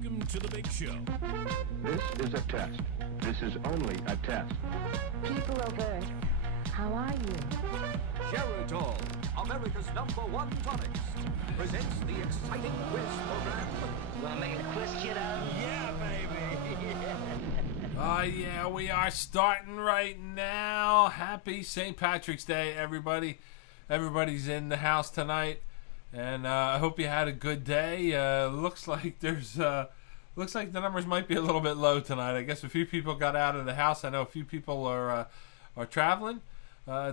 Welcome to the big show. This is a test. This is only a test. People of Earth, how are you? Geritol, America's #1 tonics, presents the exciting quiz program. Wanna make a quiz, kiddo? Yeah, baby! Yeah, we are starting right now. Happy St. Patrick's Day, everybody. Everybody's in the house tonight, and I hope you had a good day. Looks like the numbers might be a little bit low tonight. I guess a few people got out of the house. I know a few people are traveling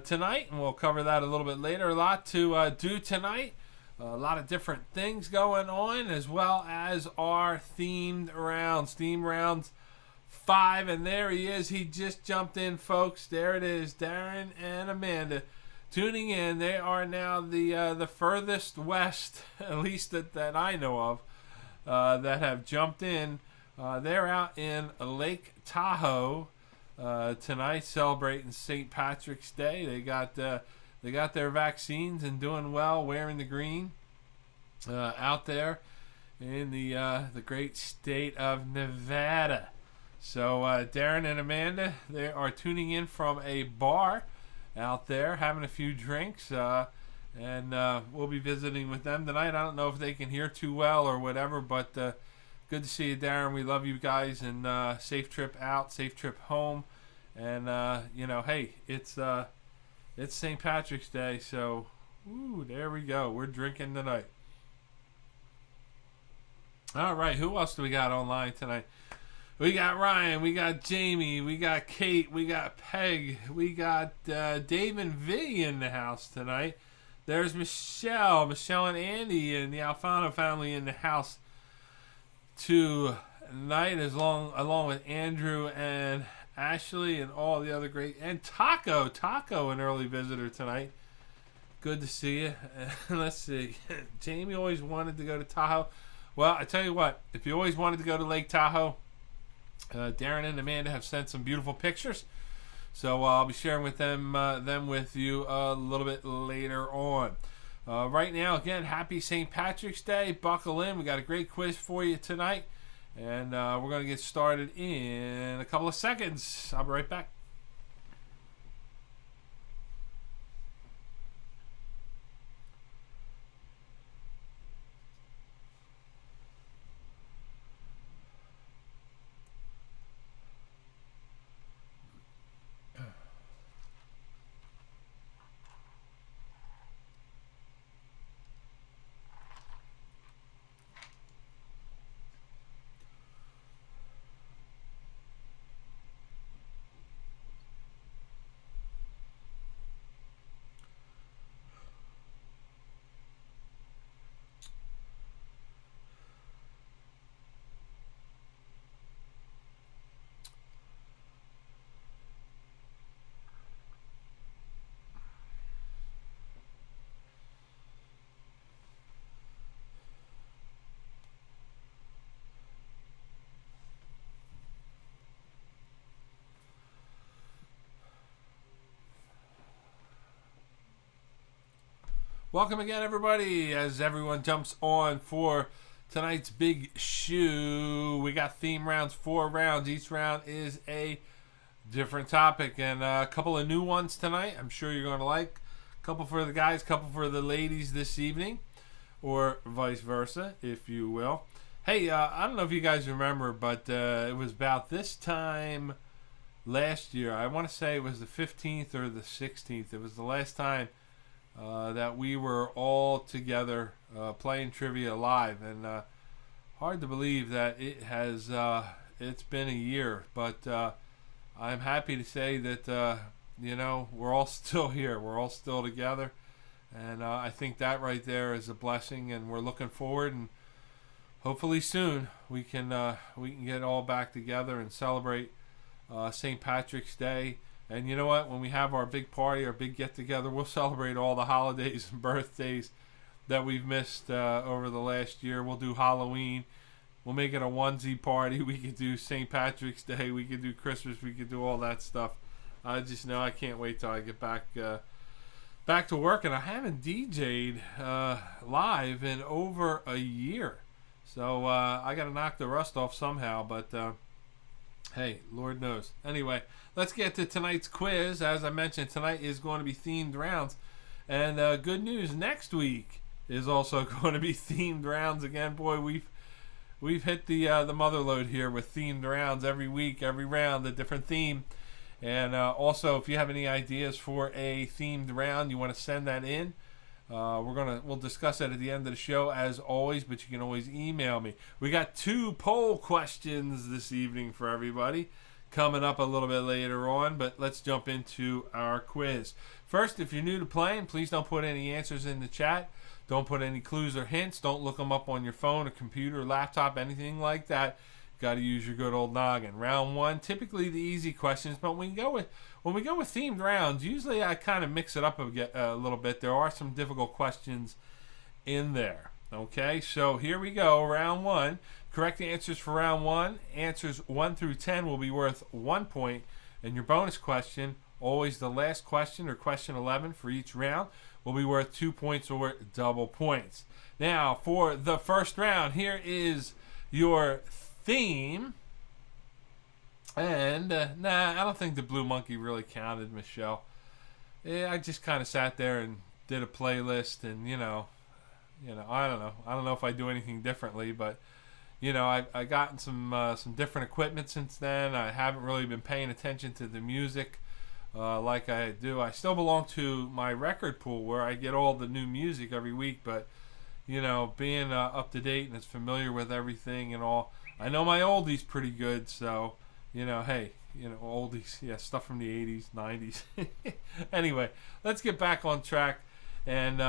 tonight, and we'll cover that a little bit later. A lot to do tonight. A lot of different things going on, as well as our themed rounds. Theme rounds 5, and there he is. He just jumped in, folks. There it is, Darren and Amanda tuning in. They are now the furthest west, at least that I know of, that have jumped in. They're out in Lake Tahoe tonight, celebrating St. Patrick's Day. They got their vaccines and doing well, wearing the green out there in the great state of Nevada. So Darren and Amanda, they are tuning in from a bar out there, having a few drinks, and we'll be visiting with them tonight. I don't know if they can hear too well or whatever, but good to see you, Darren. We love you guys, and safe trip out, safe trip home. And hey, it's St. Patrick's Day, so there we go. We're drinking tonight. All right, who else do we got online tonight? We got Ryan, we got Jamie, we got Kate, we got Peg, we got Dave and V in the house tonight. There's Michelle and Andy and the Alfano family in the house tonight, along with Andrew and Ashley and all the other great, and Taco, an early visitor tonight. Good to see you. Let's see. Jamie always wanted to go to Tahoe. Well, I tell you what, if you always wanted to go to Lake Tahoe, Darren and Amanda have sent some beautiful pictures, so I'll be sharing with them with you a little bit later on. Right now, again, happy St. Patrick's Day. Buckle in. We got a great quiz for you tonight, and we're going to get started in a couple of seconds. I'll be right back. Welcome again, everybody, as everyone jumps on for tonight's big shoe. We got theme rounds, 4 rounds. Each round is a different topic, and a couple of new ones tonight I'm sure you're going to like. A couple for the guys, a couple for the ladies this evening, or vice versa, if you will. Hey, I don't know if you guys remember, but it was about this time last year. I want to say it was the 15th or the 16th. It was the last time that we were all together playing trivia live, and hard to believe that it's been a year, but I'm happy to say that we're all still here, we're all still together, and I think that right there is a blessing, and we're looking forward, and hopefully soon we can get all back together and celebrate St. Patrick's Day. And you know what? When we have our big party, our big get-together, we'll celebrate all the holidays and birthdays that we've missed over the last year. We'll do Halloween. We'll make it a onesie party. We could do St. Patrick's Day. We could do Christmas. We could do all that stuff. I just know I can't wait till I get back to work. And I haven't DJ'd live in over a year. So I got to knock the rust off somehow, but hey, Lord knows. Anyway, let's get to tonight's quiz. As I mentioned, tonight is going to be themed rounds. And good news, next week is also going to be themed rounds again. Boy, we've hit the mother load here with themed rounds every week, every round, a different theme. And also, if you have any ideas for a themed round, you want to send that in. We'll discuss it at the end of the show as always, but you can always email me. We got 2 poll questions this evening for everybody coming up a little bit later on, but let's jump into our quiz. First, if you're new to playing, please don't put any answers in the chat. Don't put any clues or hints. Don't look them up on your phone or computer or laptop, anything like that. Got to use your good old noggin. Round 1, typically the easy questions, but when we go with themed rounds, usually I kind of mix it up a little bit. There are some difficult questions in there. Okay, so here we go. Round 1. Correct answers for round 1. Answers 1 through 10 will be worth 1 point, and your bonus question, always the last question or question 11 for each round, will be worth 2 points or double points. Now, for the first round, here is your theme. And I don't think the Blue Monkey really counted, Michelle. Yeah, I just kind of sat there and did a playlist, and I don't know if I do anything differently, but I gotten some different equipment since then. I haven't really been paying attention to the music like I do. I still belong to my record pool where I get all the new music every week, but being up to date and as familiar with everything and all, I know my oldies pretty good, so hey, oldies, yeah, stuff from the 80s, 90s. Anyway, let's get back on track and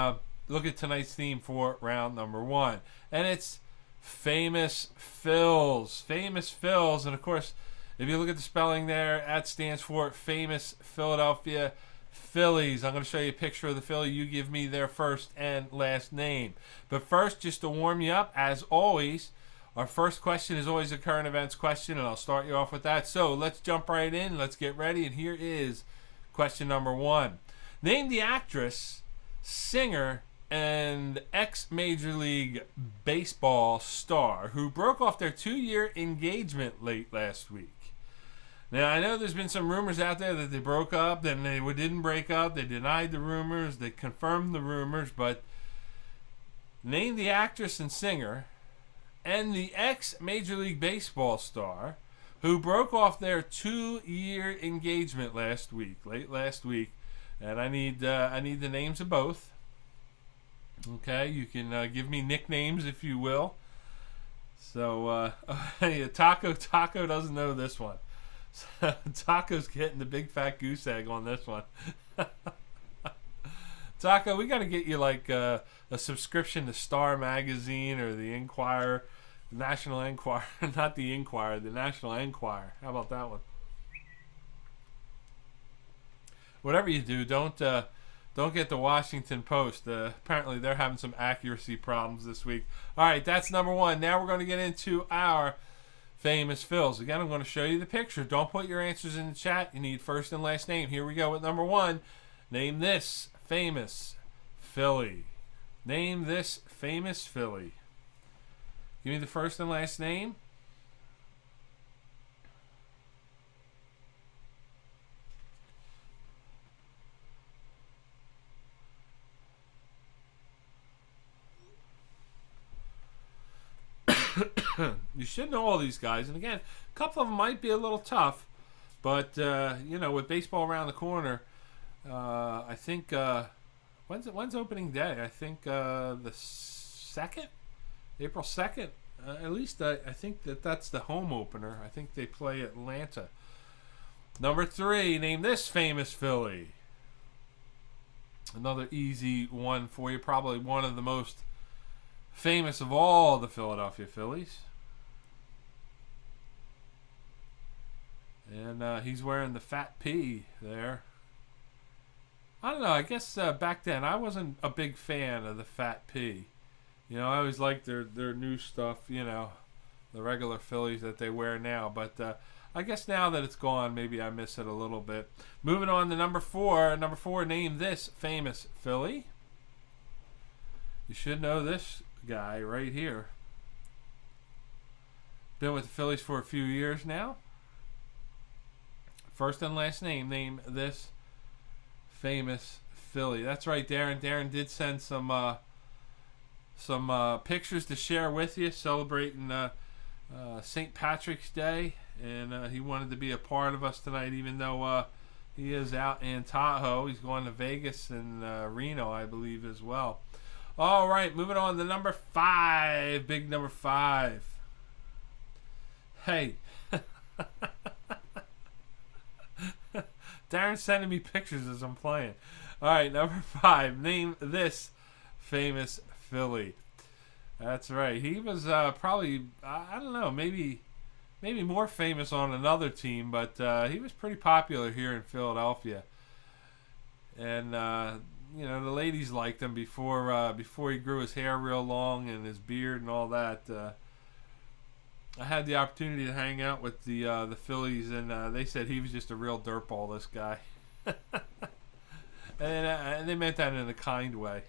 look at tonight's theme for round number 1, and it's Famous Phils. Famous Phils, and of course, if you look at the spelling there, that stands for Famous Philadelphia Phillies. I'm going to show you a picture of the Philly. You give me their first and last name. But first, just to warm you up, as always, our first question is always a current events question, and I'll start you off with that. So let's jump right in. Let's get ready. And here is question number 1. Name the actress, singer, and ex-Major League Baseball star who broke off their 2-year engagement late last week. Now, I know there's been some rumors out there that they broke up, then they didn't break up, they denied the rumors, they confirmed the rumors, but name the actress and singer and the ex-Major League Baseball star who broke off their 2-year engagement late last week. And I need the names of both. Okay, you can give me nicknames if you will. So, Taco doesn't know this one. Taco's getting the big fat goose egg on this one. Taco, we got to get you like a subscription to Star Magazine or the Enquirer, National Enquirer, not the Enquirer, the National Enquirer. How about that one? Whatever you do, don't get the Washington Post. Apparently, they're having some accuracy problems this week. All right, that's number 1. Now we're going to get into our Famous Phils. Again, I'm going to show you the picture. Don't put your answers in the chat. You need first and last name. Here we go with number 1. Name this famous Philly. Name this famous Philly. Give me the first and last name. You should know all these guys, and again, a couple of them might be a little tough, but with baseball around the corner, I think when's opening day? I think the 2nd, April 2nd. At least I think that's the home opener. I think they play Atlanta. Number 3, name this famous Philly. Another easy one for you, probably one of the most famous of all the Philadelphia Phillies. And he's wearing the fat P there. I don't know. I guess back then I wasn't a big fan of the fat P. I always liked their new stuff, the regular Phillies that they wear now. But I guess now that it's gone, maybe I miss it a little bit. Moving on to number 4. Number 4, name this famous Philly. You should know this guy right here. Been with the Phillies for a few years now. First and last name. Name this famous Philly. That's right, Darren. Darren did send some pictures to share with you, celebrating St. Patrick's Day, and he wanted to be a part of us tonight, even though he is out in Tahoe. He's going to Vegas and Reno, I believe, as well. All right, moving on to number 5. Big number 5. Hey. Darren's sending me pictures as I'm playing. All right, number 5. Name this famous Philly. That's right. He was probably, I don't know, maybe more famous on another team, but he was pretty popular here in Philadelphia. And the ladies liked him before he grew his hair real long and his beard and all that. I had the opportunity to hang out with the Phillies, and they said he was just a real dirtball, this guy. and they meant that in a kind way.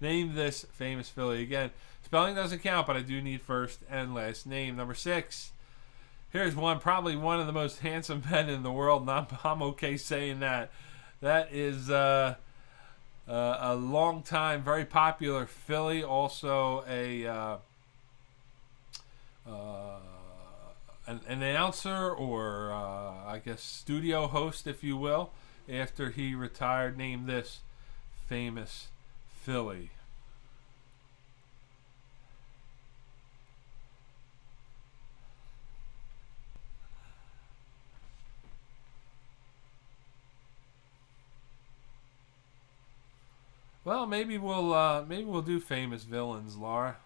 Name this famous Philly. Again, spelling doesn't count, but I do need first and last name. Number 6. Here's probably one of the most handsome men in the world, and I'm okay saying that. That is a long time, very popular Philly. Also an announcer, or I guess studio host, if you will, after he retired. Name this famous Philly. Well, maybe we'll do famous villains, Laura.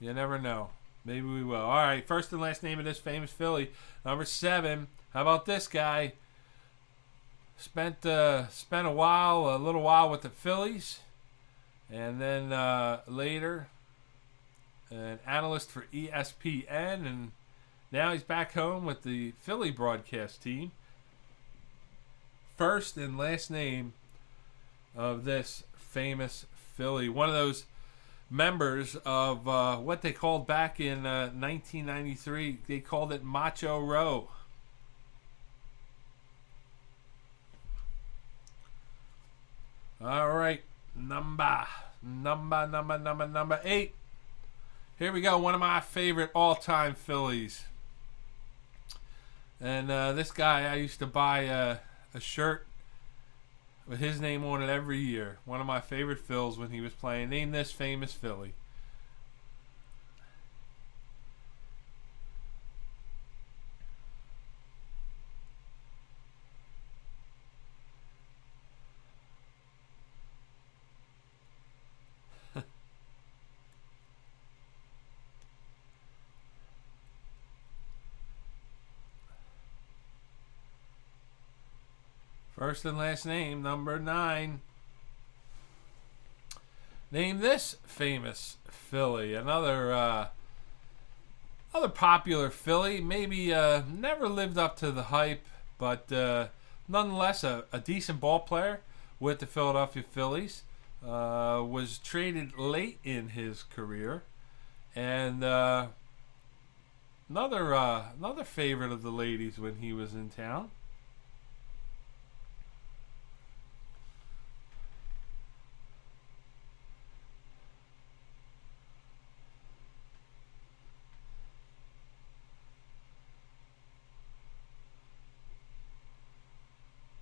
You never know. Maybe we will. All right, first and last name of this famous Philly. Number 7. How about this guy? Spent a little while with the Phillies, and then later an analyst for ESPN, and now he's back home with the Philly broadcast team. First and last name of this famous Philly. One of those members of what they called back in 1993, they called it Macho Row. All right, number 8. Here we go, one of my favorite all-time Phillies. And this guy, I used to buy a shirt with his name on it every year. One of my favorite Phils when he was playing. Name this famous Philly. First and last name, number 9. Name this famous Philly. Another popular Philly. Maybe never lived up to the hype, but nonetheless a decent ball player with the Philadelphia Phillies. Was traded late in his career, and another favorite of the ladies when he was in town.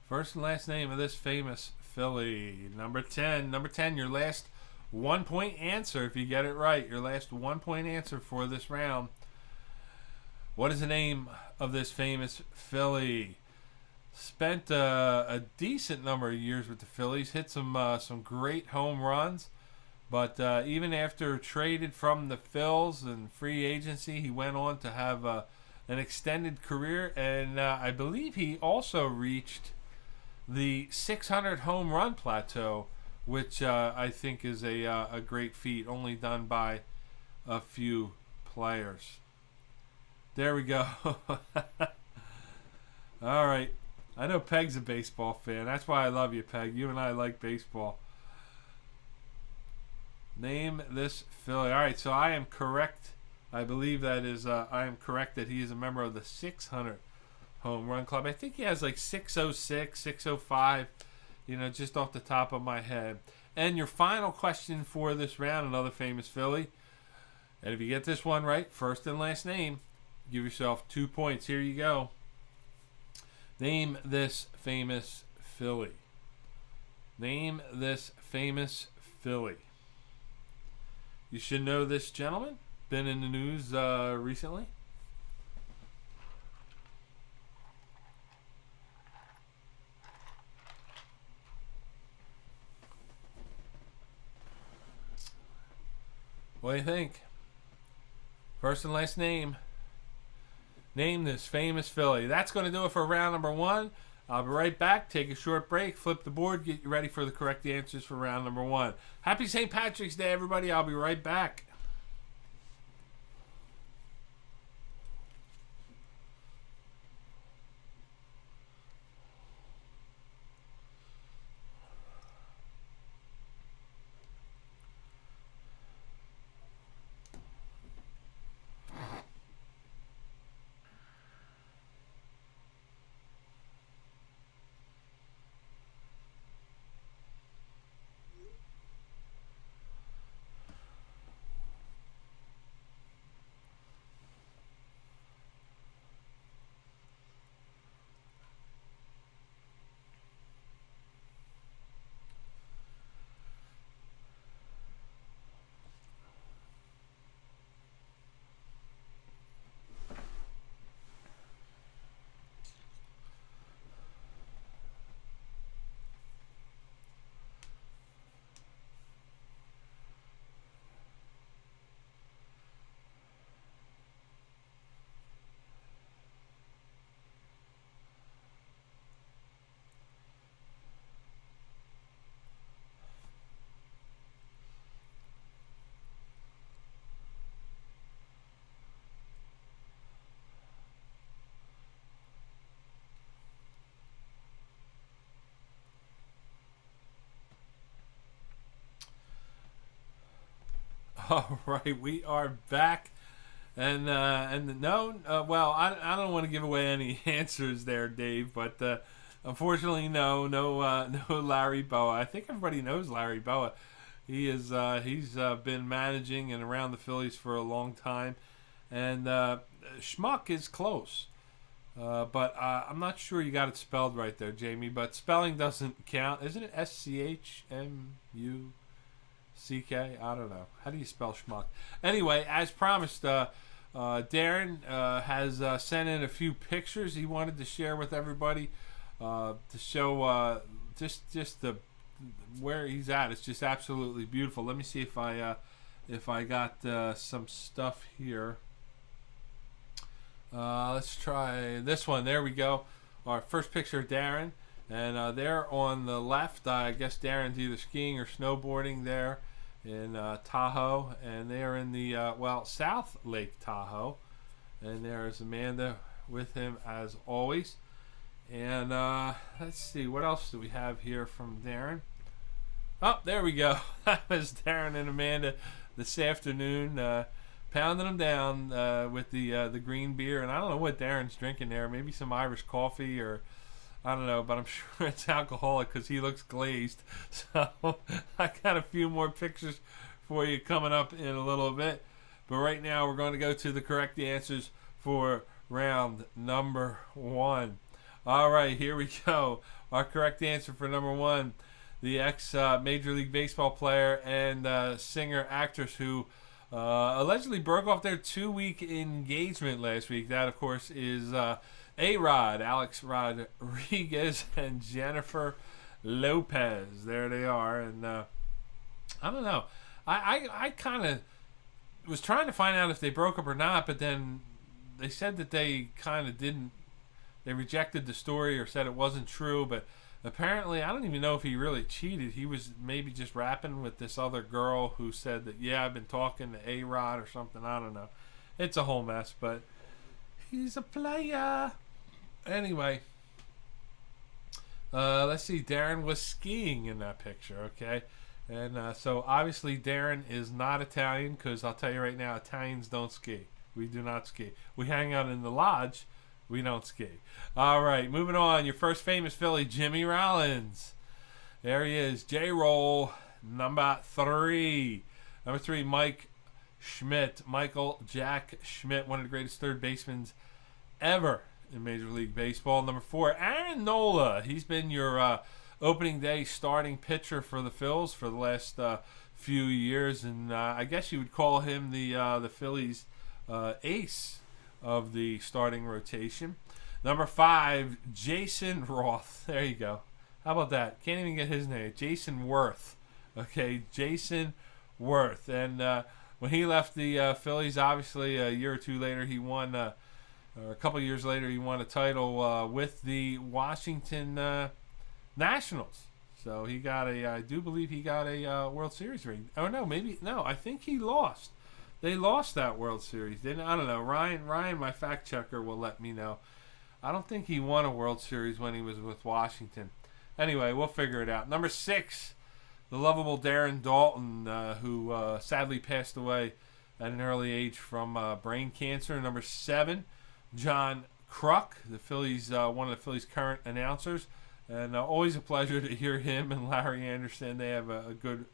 First and last name of this famous Philly. Number 10. Number 10, your last 1-point answer. If you get it right, your last 1-point answer for this round. What is the name of this famous Philly? Spent a decent number of years with the Phillies. Hit some great home runs. But even after traded from the Phils and free agency, he went on to have an extended career. And I believe he also reached the 600 home run plateau, which I think is a great feat, only done by a few players. There we go. All right. I know Peg's a baseball fan. That's why I love you, Peg. You and I like baseball. Name this Philly. All right, so I am correct I believe that is, I am correct that he is a member of the 600 home run club. I think he has like 606, 605, just off the top of my head. And your final question for this round, another famous Philly. And if you get this one right, first and last name, give yourself 2 points. Here you go. Name this famous Philly. Name this famous Philly. You should know this gentleman. Been in the news recently. What do you think? First and last name. Name this famous Philly. That's going to do it for round number 1. I'll be right back. Take a short break. Flip the board. Get you ready for the correct answers for round number 1. Happy St. Patrick's Day, everybody. I'll be right back. All right, we are back, and no, well, I don't want to give away any answers there, Dave, but unfortunately, no Larry Boa. I think everybody knows Larry Boa. He's been managing and around the Phillies for a long time, and Schmuck is close, but I'm not sure you got it spelled right there, Jamie. But spelling doesn't count, isn't it? SCHMU. CK? I don't know. How do you spell schmuck? Anyway, as promised, Darren has sent in a few pictures he wanted to share with everybody to show just the where he's at. It's just absolutely beautiful. Let me see if I got some stuff here. Let's try this one. There we go. Our first picture of Darren. And there on the left, I guess Darren's either skiing or snowboarding there in Tahoe, and they're in the South Lake Tahoe, and there's Amanda with him as always. And let's see, what else do we have here from Darren? Oh, there we go. That was Darren and Amanda this afternoon, pounding them down with the green beer, and I don't know what Darren's drinking there. Maybe some Irish coffee, or I don't know, but I'm sure it's alcoholic because he looks glazed. So I got a few more pictures for you coming up in a little bit. But right now we're going to go to the correct answers for round number 1. All right, here we go. Our correct answer for number 1, the ex-Major League Baseball player and singer-actress who allegedly broke off their 2-week engagement last week. That, of course, is A-Rod, Alex Rodriguez, and Jennifer Lopez. There they are. And I don't know. I kind of was trying to find out if they broke up or not, but then they said that they kind of didn't. They rejected the story or said it wasn't true, but apparently, I don't even know if he really cheated. He was maybe just rapping with this other girl who said that, yeah, I've been talking to A-Rod or something. I don't know. It's a whole mess, but he's a player. Anyway, let's see. Darren was skiing in that picture, okay? And so obviously Darren is not Italian, because I'll tell you right now, Italians don't ski. We do not ski. We hang out in the lodge. We don't ski. All right, moving on. Your first famous Philly, Jimmy Rollins. There he is. J-Roll, number 3. Number 3, Mike Schmidt. Michael Jack Schmidt, one of the greatest third basemen ever in Major League Baseball. Number 4, Aaron Nola. He's been your opening day starting pitcher for the Phils for the last few years, and I guess you would call him the Phillies ace of the starting rotation. Number 5, Jason Roth. There you go. How about that? Can't even get his name. Jason Worth. Okay, Jason Worth. And when he left the Phillies, obviously a year or two later, he won, or a couple years later, he won a title with the Washington Nationals. So he got I do believe he got a World Series ring. Oh, no, maybe, no, I think he lost. They lost that World Series. I don't know. Ryan, my fact checker, will let me know. I don't think he won a World Series when he was with Washington. Anyway, we'll figure it out. Number 6, the lovable Darren Daulton, who sadly passed away at an early age from brain cancer. Number 7, John Kruk, the Phillies, one of the Phillies' current announcers. And always a pleasure to hear him and Larry Anderson. They have a good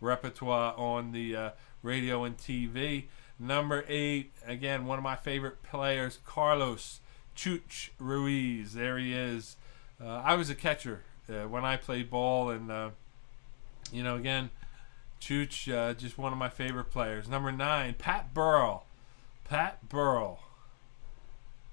repertoire on the radio and TV. Number 8, again, one of my favorite players, Carlos Chooch Ruiz. There he is. I was a catcher when I played ball, and again, Chooch, just one of my favorite players. Number 9, Pat Burrell. Pat Burrell.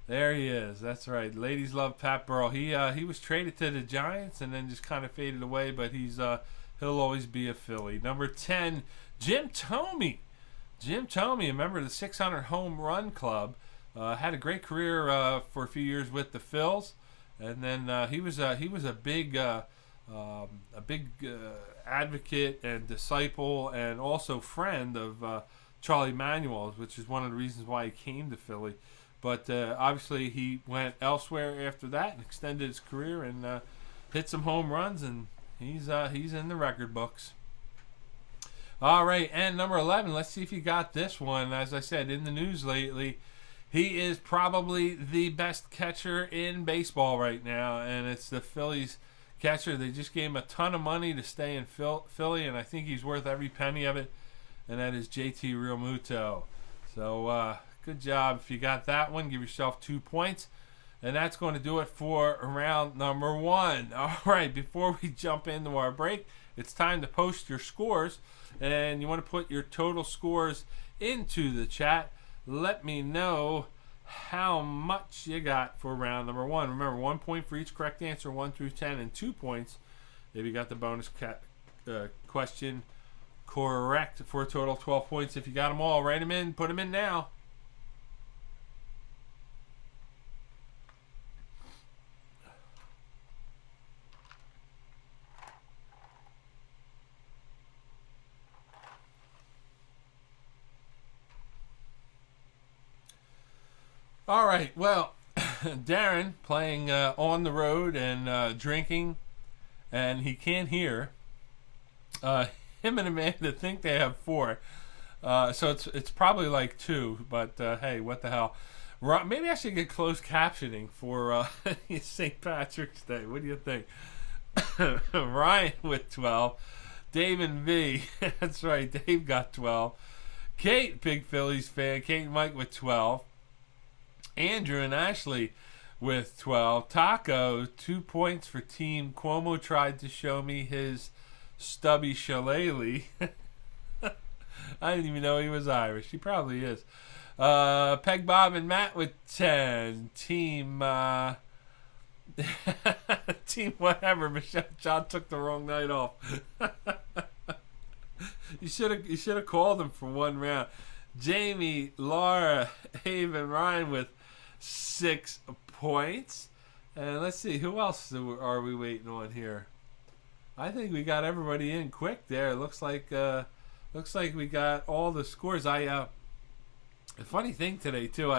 There he is. That's right. Ladies love Pat Burrell. He was traded to the Giants and then just kind of faded away, but he'll always be a Philly. Number 10, Jim Thome. Jim Thome, a member of the 600 Home Run Club, had a great career for a few years with the Phils, and then he was a big advocate and disciple and also friend of Charlie Manuel's, which is one of the reasons why he came to Philly. But obviously he went elsewhere after that and extended his career and hit some home runs, and he's in the record books. All right, and number 11, let's see if you got this one. As I said, in the news lately, he is probably the best catcher in baseball right now, and it's the Phillies catcher. They just gave him a ton of money to stay in Philly, and I think he's worth every penny of it, and that is JT Realmuto. So good job. If you got that one, give yourself 2 points. And that's going to do it for round number 1. All right, before we jump into our break, it's time to post your scores. And you want to put your total scores into the chat. Let me know how much you got for round number 1. Remember, 1 point for each correct answer, 1 through 10, and 2 points if you got the bonus question correct, for a total of 12 points. If you got them all, write them in. Put them in now. All right, well, Darren playing on the road and drinking, and he can't hear. Him and Amanda think they have 4, so it's probably like 2. But hey, what the hell? Maybe I should get closed captioning for St. Patrick's Day. What do you think? Ryan with 12, Dave and V. That's right, Dave got 12. Kate, big Phillies fan. Kate and Mike with 12. Andrew and Ashley with 12. Taco, 2 points for team. Cuomo tried to show me his stubby shillelagh. I didn't even know he was Irish. He probably is. Peg Bob and Matt with 10. Team team whatever. Michelle John took the wrong night off. You should have called him for one round. Jamie, Laura, Haven, Ryan with 6 points. And let's see, who else are we waiting on here? I think we got everybody in quick there. Looks like we got all the scores. The funny thing today too,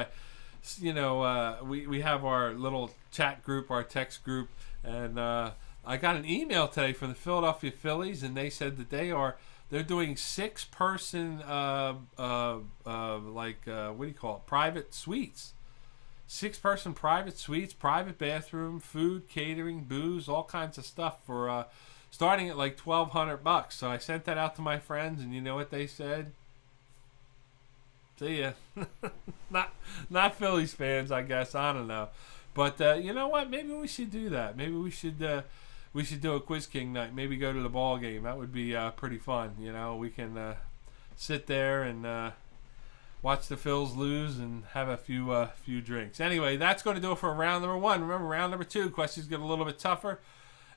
we have our little chat group, our text group, and I got an email today from the Philadelphia Phillies, and they said that they're doing 6-person what do you call it? Private suites. 6-person private suites, private bathroom, food, catering, booze, all kinds of stuff for starting at like $1,200. So I sent that out to my friends, and you know what they said? See ya. not Phillies fans, I guess. I don't know, but you know what? Maybe we should do that. Maybe we should do a Quiz King night. Maybe go to the ball game. That would be pretty fun. You know, we can sit there and watch the Phils lose and have a few drinks. Anyway, that's going to do it for round number 1. Remember, round number 2 questions get a little bit tougher,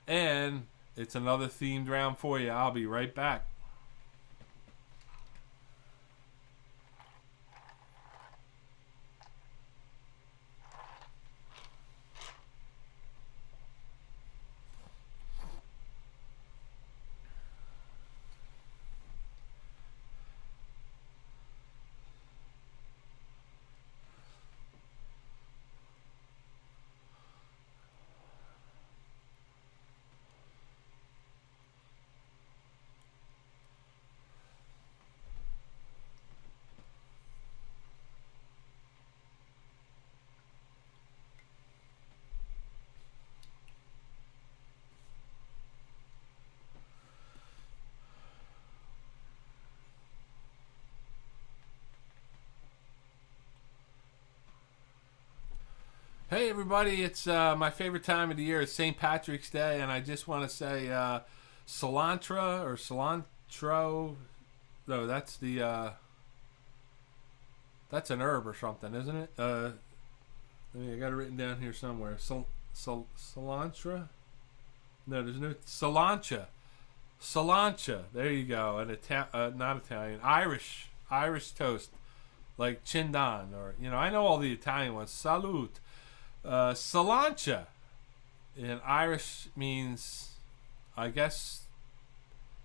and it's another themed round for you. I'll be right back. Hey everybody, it's my favorite time of the year. It's St. Patrick's Day, and I just want to say cilantro. No, that's an herb or something, isn't it? I got it written down here somewhere. Cilantro? No, there's no cilantro. Cilantro. There you go. Not Italian. Irish toast, like chindan, or I know all the Italian ones. Salute. Cilantro in Irish means, I guess,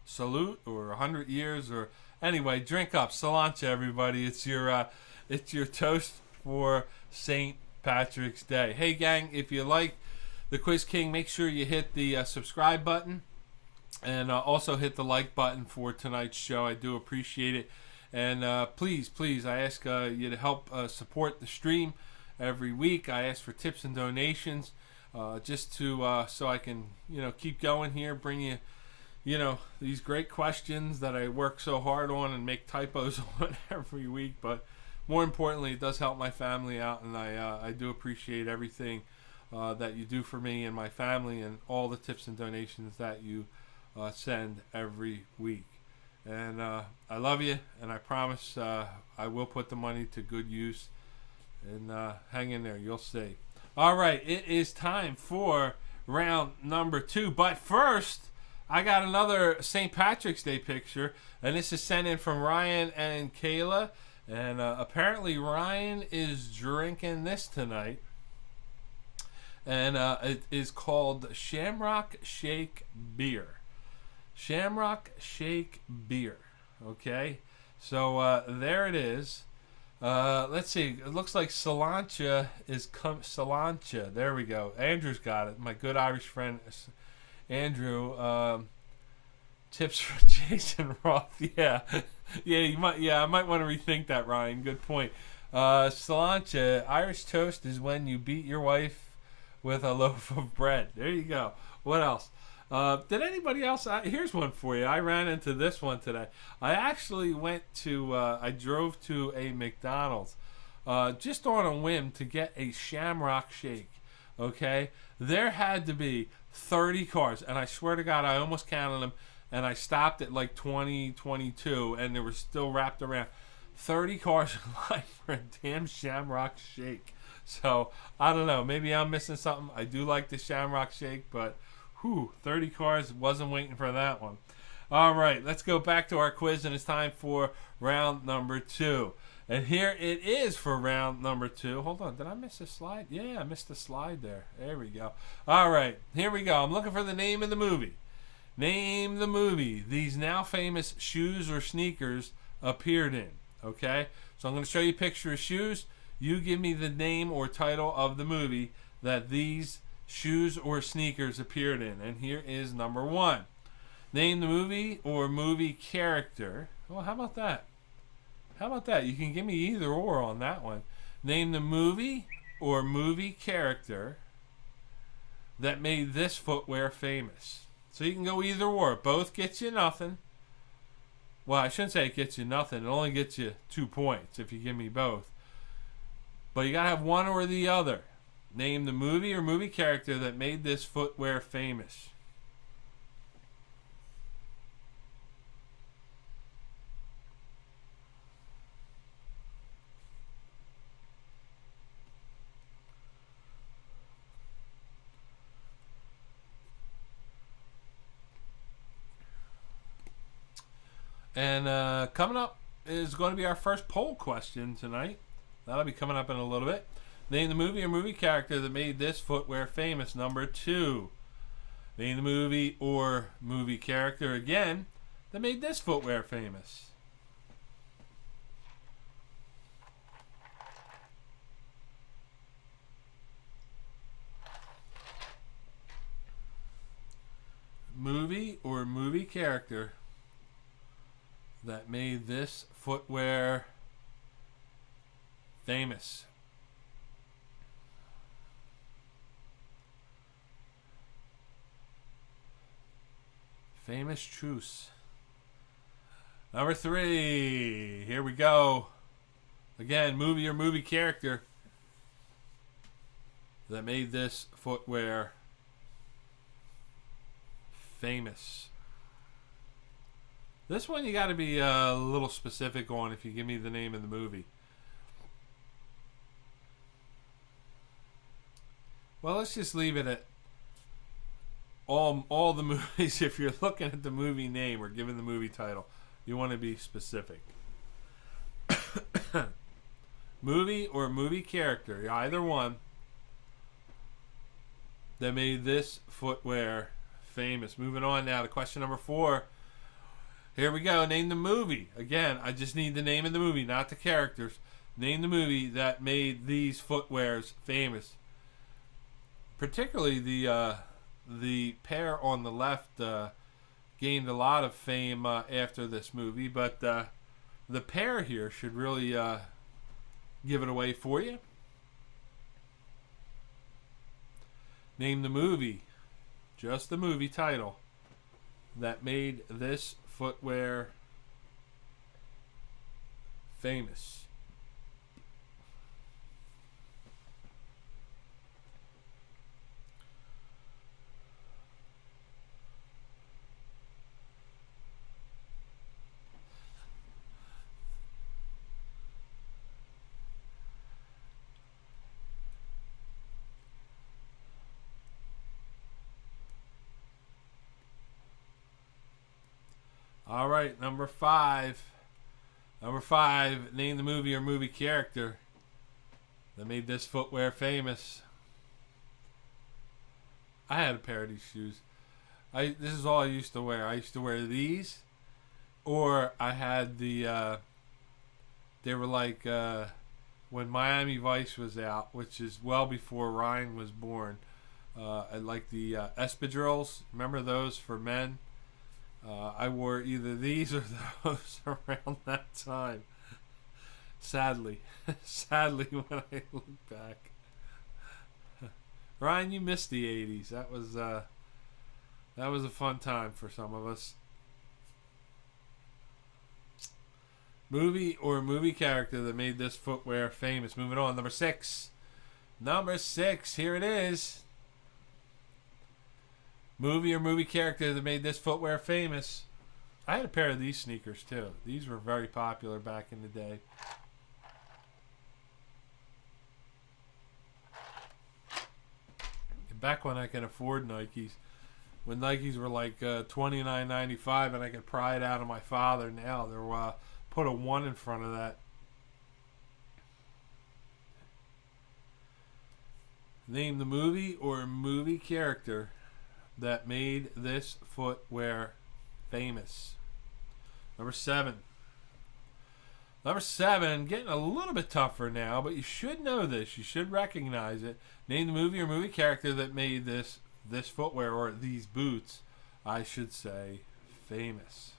salute or 100 years, or anyway, drink up. Cilantro, everybody. It's your toast for St. Patrick's Day. Hey gang, if you like the Quiz King, make sure you hit the subscribe button, and also hit the like button for tonight's show. I do appreciate it, and please, I ask you to help support the stream. Every week I ask for tips and donations, just to so I can keep going here, bring you these great questions that I work so hard on and make typos on every week. But more importantly, it does help my family out, and I do appreciate everything that you do for me and my family, and all the tips and donations that you send every week. And I love you, and I promise I will put the money to good use. And hang in there, you'll see. All right, it is time for round number 2. But first, I got another St. Patrick's Day picture, and this is sent in from Ryan and Kayla. And apparently Ryan is drinking this tonight. And it is called Shamrock Shake Beer. Shamrock Shake Beer. Okay, so there it is. Let's see. It looks like cilantro is cilantro. There we go. Andrew's got it. My good Irish friend, Andrew. Tips for Jason Roth. Yeah, you might. Yeah, I might want to rethink that, Ryan. Good point. Cilantro. Irish toast is when you beat your wife with a loaf of bread. There you go. What else? Did anybody else? Here's one for you. I ran into this one today. I actually I drove to a McDonald's just on a whim to get a Shamrock Shake. Okay? There had to be 30 cars, and I swear to God, I almost counted them, and I stopped at like 20, 22, and they were still wrapped around. 30 cars in line for a damn Shamrock Shake. So, I don't know. Maybe I'm missing something. I do like the Shamrock Shake, but 30 cars, wasn't waiting for that one. All right, let's go back to our quiz, and it's time for round number 2. And here it is for round number 2. Hold on, did I miss a slide? Yeah, I missed a slide there. There we go. All right, here we go. I'm looking for the name of the movie. Name the movie these now famous shoes or sneakers appeared in. Okay, so I'm going to show you a picture of shoes. You give me the name or title of the movie that these shoes or sneakers appeared in. And here is number 1. Name the movie or movie character. Well, how about that? How about that? You can give me either or on that one. Name the movie or movie character that made this footwear famous. So you can go either or. Both gets you nothing. Well, I shouldn't say it gets you nothing. It only gets you 2 points if you give me both. But you got to have one or the other. Name the movie or movie character that made this footwear famous. And coming up is going to be our first poll question tonight. That'll be coming up in a little bit. Name the movie or movie character that made this footwear famous. Number 2. Name the movie or movie character, again, that made this footwear famous. Movie or movie character that made this footwear famous. Famous truce. Number 3. Here we go. Again, movie or movie character that made this footwear famous. This one you got to be a little specific on if you give me the name of the movie. Well, let's just leave it at all the movies. If you're looking at the movie name or giving the movie title, you want to be specific. Movie or movie character, either one, that made this footwear famous. Moving on now to question number 4. Here we go. Name the movie. Again, I just need the name of the movie, not the characters. Name the movie that made these footwears famous. Particularly the pair on the left gained a lot of fame after this movie, but the pair here should really give it away for you. Name the movie, just the movie title, that made this footwear famous. All right, number 5. Number 5, name the movie or movie character that made this footwear famous. I had a pair of these shoes. This is all I used to wear. I used to wear these, or I had the, they were like, when Miami Vice was out, which is well before Ryan was born, I like the espadrilles. Remember those for men? I wore either these or those around that time. Sadly, when I look back. Ryan, you missed the 80s. That was a fun time for some of us. Movie or movie character that made this footwear famous. Moving on, number 6. Number 6, here it is. Movie or movie character that made this footwear famous. I had a pair of these sneakers too. These were very popular back in the day. Back when I could afford Nikes. When Nikes were like $29.95 and I could pry it out of my father. Now they're put a 1 in front of that. Name the movie or movie character that made this footwear famous. Number 7. Number 7, getting a little bit tougher now, but you should know this. You should recognize it. Name the movie or movie character that made this footwear, or these boots, I should say, famous.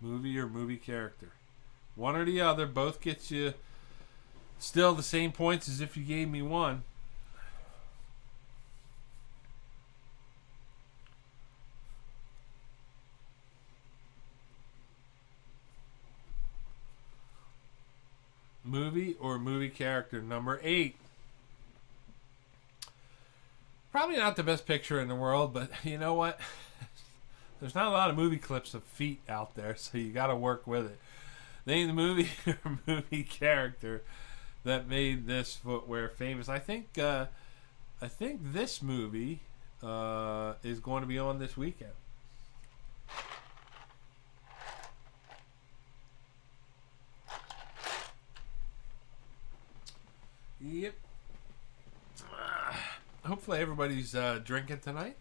Movie or movie character. One or the other. Both gets you still the same points as if you gave me one. Movie or movie character. Number 8. Probably not the best picture in the world, but you know what? There's not a lot of movie clips of feet out there, so you got to work with it. Name the movie or movie character that made this footwear famous. I think this movie is going to be on this weekend. Yep. Hopefully everybody's drinking tonight.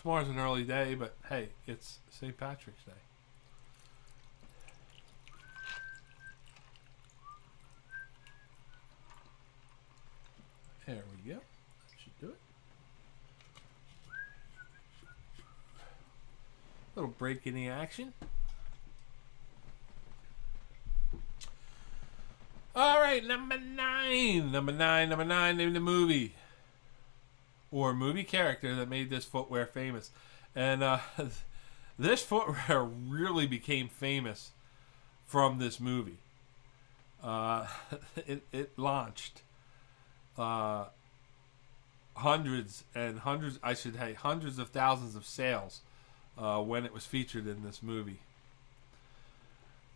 Tomorrow's an early day, but hey, it's St. Patrick's Day. There we go. That should do it. Little break in the action. All right, number 9. Number 9. Name the movie or movie character that made this footwear famous. And this footwear really became famous from this movie. It launched hundreds of thousands of sales when it was featured in this movie.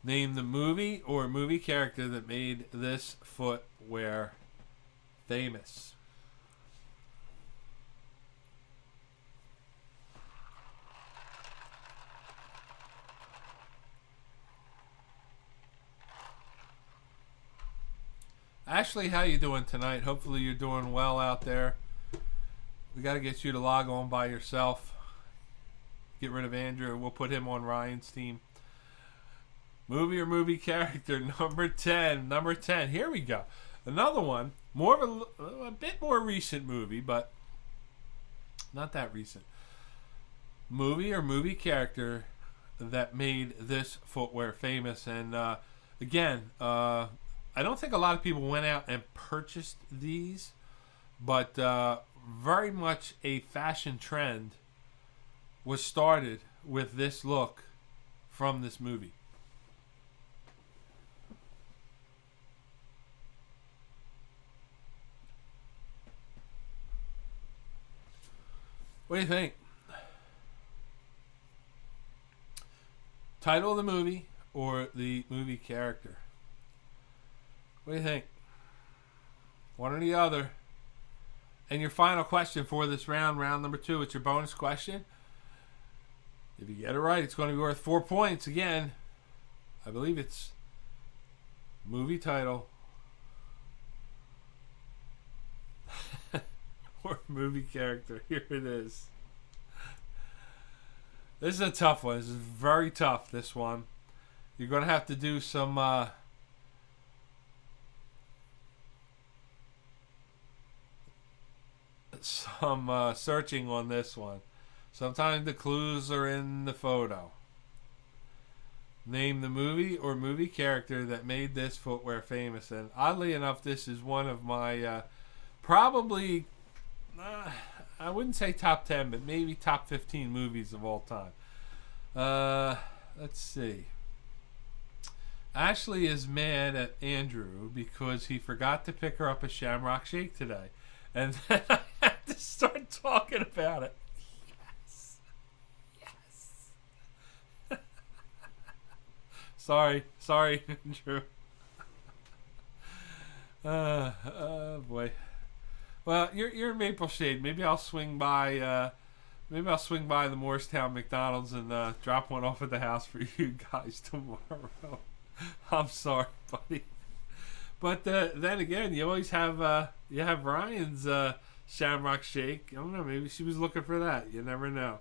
Name the movie or movie character that made this footwear famous. Ashley, how you doing tonight? Hopefully you're doing well out there. We got to get you to log on by yourself. Get rid of Andrew. We'll put him on Ryan's team. Movie or movie character, number 10. Number 10. Here we go. Another one. More of a bit more recent movie, but not that recent. Movie or movie character that made this footwear famous. And again, I don't think a lot of people went out and purchased these, but very much a fashion trend was started with this look from this movie. What do you think? Title of the movie or the movie character? What do you think? One or the other. And your final question for this round, round number 2, it's your bonus question. If you get it right, it's going to be worth 4 points. Again, I believe it's movie title or movie character. Here it is. This is a tough one. This is very tough, this one. You're going to have to do some searching on this one. Sometimes the clues are in the photo. Name the movie or movie character that made this footwear famous. And oddly enough, this is one of my probably, I wouldn't say top 10, but maybe top 15 movies of all time. Let's see. Ashley is mad at Andrew because he forgot to pick her up a Shamrock Shake today. And then I had to start talking about it. Yes. Sorry, Andrew. Boy. Well, you're in Maple Shade. Maybe I'll swing by. Maybe I'll swing by the Morristown McDonald's and drop one off at the house for you guys tomorrow. I'm sorry, buddy. But then again, you always have Ryan's Shamrock Shake. I don't know. Maybe she was looking for that. You never know.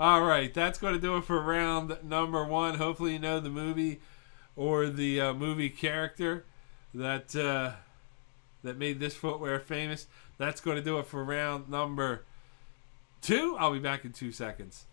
All right, that's going to do it for round number one. Hopefully you know the movie or the movie character that that made this footwear famous. That's going to do it for round number two. I'll be back in 2 seconds.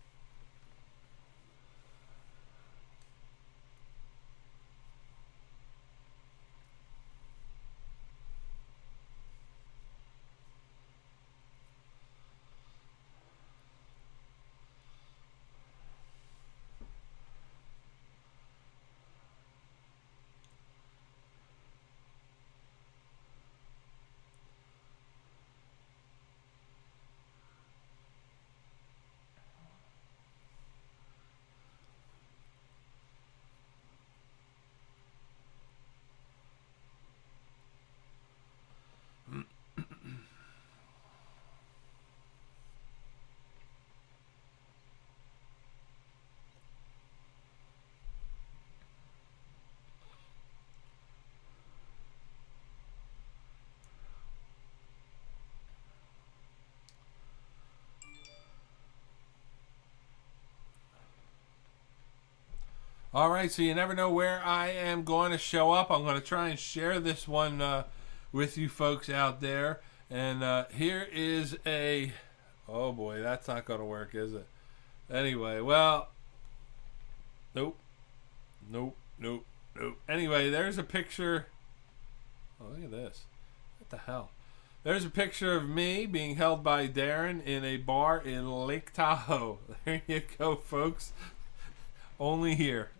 All right, so you never know where I am going to show up. I'm going to try and share this one with you folks out there. And here is a... Oh, boy, that's not going to work, is it? Anyway, well... Nope. Anyway, there's a picture... Oh, look at this. What the hell? There's a picture of me being held by Darren in a bar in Lake Tahoe. There you go, folks. Only here.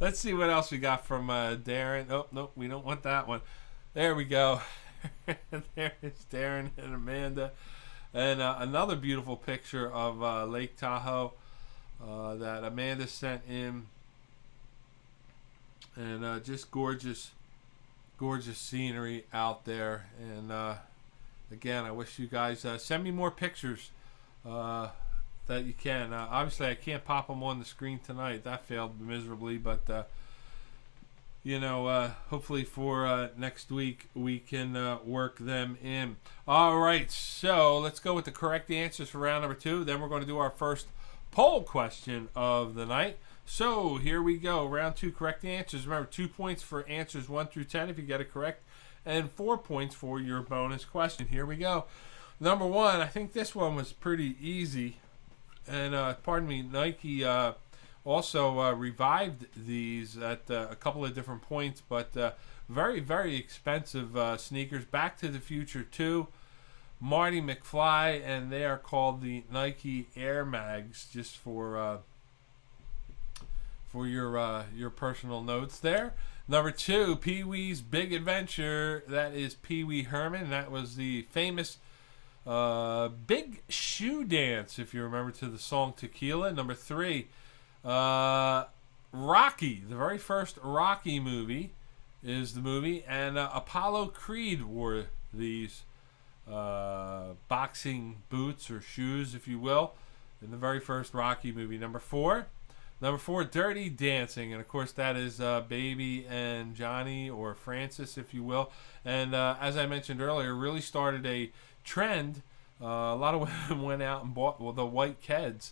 Let's see what else we got from Darren. Oh, no, we don't want that one. There we go. There is Darren and Amanda. And another beautiful picture of Lake Tahoe that Amanda sent in. And just gorgeous scenery out there. And again, I wish you guys send me more pictures that you can. Obviously, I can't pop them on the screen tonight. That failed miserably, but hopefully for next week we can work them in. All right, so let's go with the correct answers for round number two. Then we're going to do our first poll question of the night. So here we go. Round two, correct answers. Remember, 2 points for answers 1 through 10 if you get it correct, and 4 points for your bonus question. Here we go. Number one, I think this one was pretty easy. And pardon me, Nike also revived these at a couple of different points, but very, very expensive sneakers. Back to the Future 2, Marty McFly, and they are called the Nike Air Mags, just for your personal notes there. Number two, Pee-wee's Big Adventure. That is Pee Wee Herman. That was the famous Big Shoe Dance, if you remember, to the song Tequila. Number three, Rocky, the very first Rocky movie is the movie, and Apollo Creed wore these boxing boots or shoes, if you will, in the very first Rocky movie. Number four, Dirty Dancing, and of course that is Baby and Johnny, or Francis, if you will. And as I mentioned earlier, really started a trend. A lot of women went out and bought the white Keds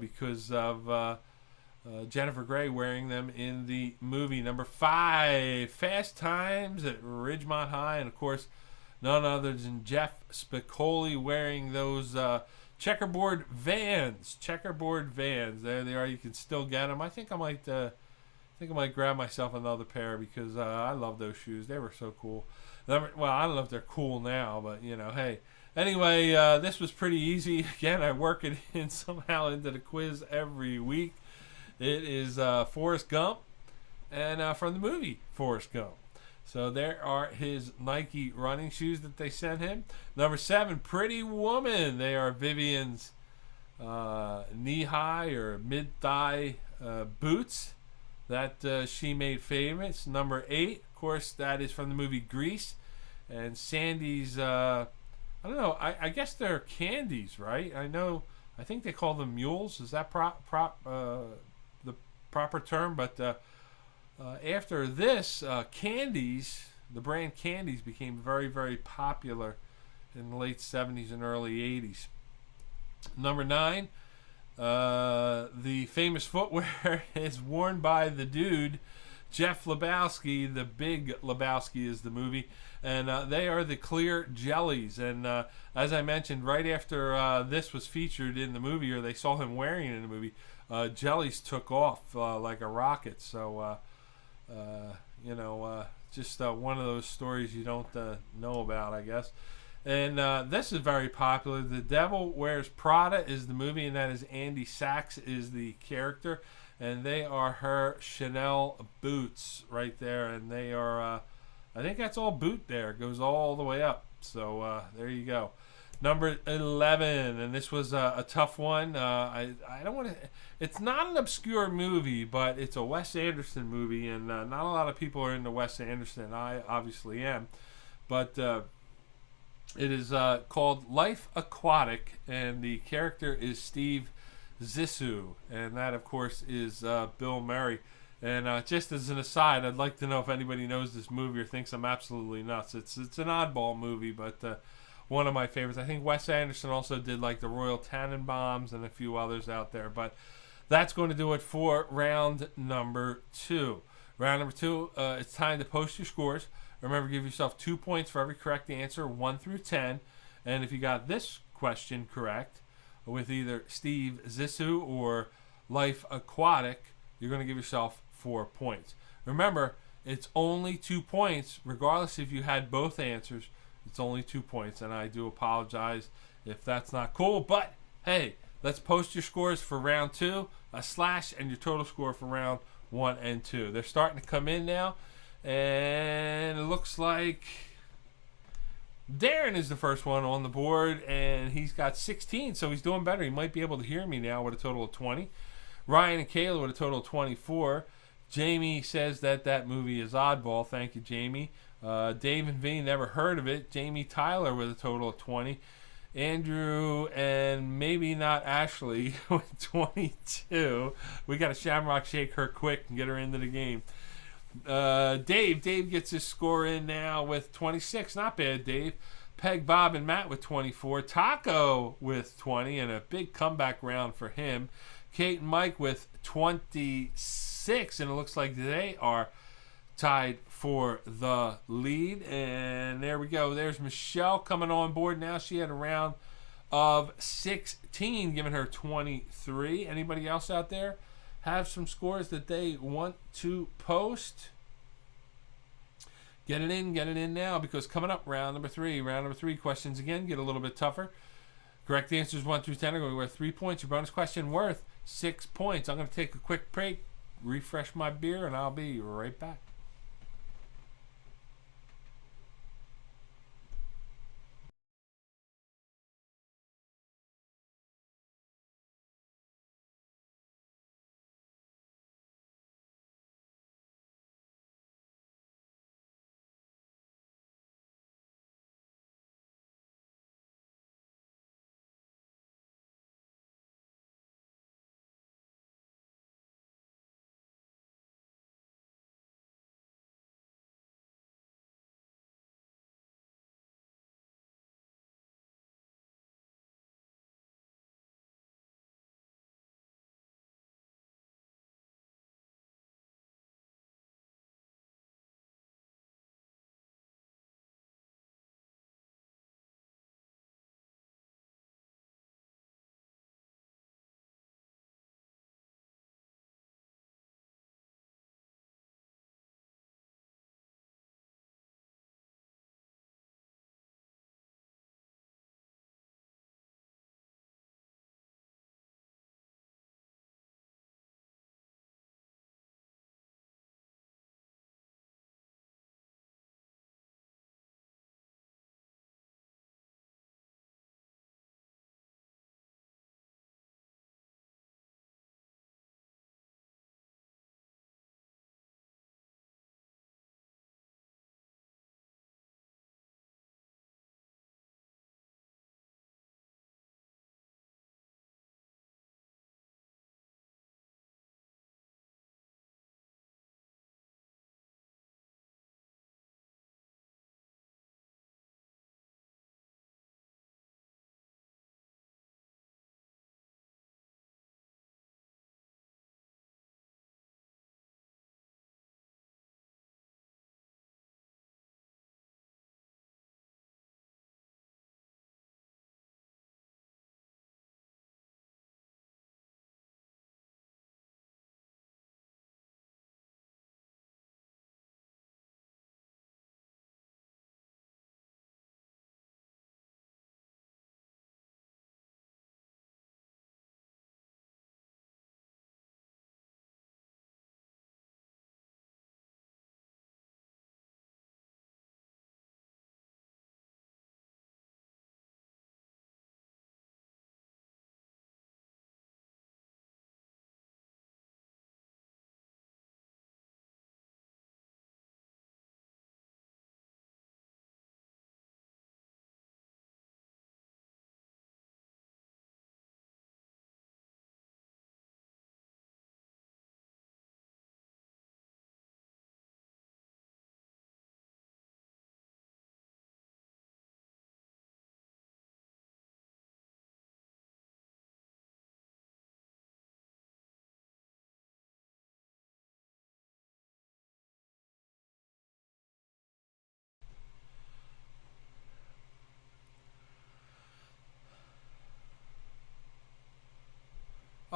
because of Jennifer Grey wearing them in the movie. Number five, Fast Times at Ridgemont High, and of course none other than Jeff Spicoli wearing those checkerboard Vans. There they are. You can still get them. I think I might grab myself another pair because I love those shoes. They were so cool. Well, I don't know if they're cool now, but hey. Anyway, this was pretty easy. Again, I work it in somehow into the quiz every week. It is Forrest Gump, and from the movie Forrest Gump. So there are his Nike running shoes that they sent him. Number seven, Pretty Woman. They are Vivian's knee-high or mid-thigh boots that she made famous. Number eight, of course, that is from the movie Grease. And Sandy's, I don't know, I guess they're candies, right? I think they call them mules. Is that the proper term? But after this, Candies, the brand Candies, became very, very popular in the late 70s and early 80s. Number nine, The famous footwear is worn by the dude, Jeff Lebowski. The Big Lebowski is the movie. And they are the clear jellies. And as I mentioned, right after this was featured in the movie, or they saw him wearing it in the movie, jellies took off like a rocket. So, just one of those stories you don't know about, I guess. And this is very popular. The Devil Wears Prada is the movie, and that is Andy Sachs is the character. And they are her Chanel boots right there. And they are, I think that's all boot there. It goes all the way up. So there you go. Number 11, and this was a tough one. I don't want to. It's not an obscure movie, but it's a Wes Anderson movie, and not a lot of people are into Wes Anderson. I obviously am, but it is called Life Aquatic, and the character is Steve Zissou, and that, of course, is Bill Murray. And just as an aside, I'd like to know if anybody knows this movie or thinks I'm absolutely nuts. It's an oddball movie, but one of my favorites. I think Wes Anderson also did like the Royal Tenenbaums and a few others out there. But that's going to do it for round number 2. Round number 2, it's time to post your scores. Remember, give yourself 2 points for every correct answer, 1 through 10. And if you got this question correct, with either Steve Zissou or Life Aquatic, you're going to give yourself 4 points. Remember, it's only 2 points, regardless if you had both answers. It's only 2 points, and I do apologize if that's not cool. But, hey, let's post your scores for round 2, a slash, and your total score for round 1 and 2. They're starting to come in now, and it looks like Darren is the first one on the board, and he's got 16, so he's doing better. He might be able to hear me now with a total of 20. Ryan and Kayla with a total of 24. Jamie says that movie is oddball. Thank you, Jamie. Dave and V, never heard of it. Jamie Tyler with a total of 20. Andrew and maybe not Ashley with 22. We got to Shamrock shake her quick and get her into the game. Dave gets his score in now with 26. Not bad, Dave. Peg, Bob, and Matt with 24. Taco with 20, and a big comeback round for him. Kate and Mike with 26, and it looks like they are tied for the lead. And there we go. There's Michelle coming on board now. She had a round of 16, giving her 23. Anybody else out there have some scores that they want to post? Get it in now, because coming up, round number 3. Round number 3 questions again get a little bit tougher. Correct answers 1 through 10 are going to be worth 3 points. Your bonus question worth 6 points. I'm going to take a quick break, refresh my beer, and I'll be right back.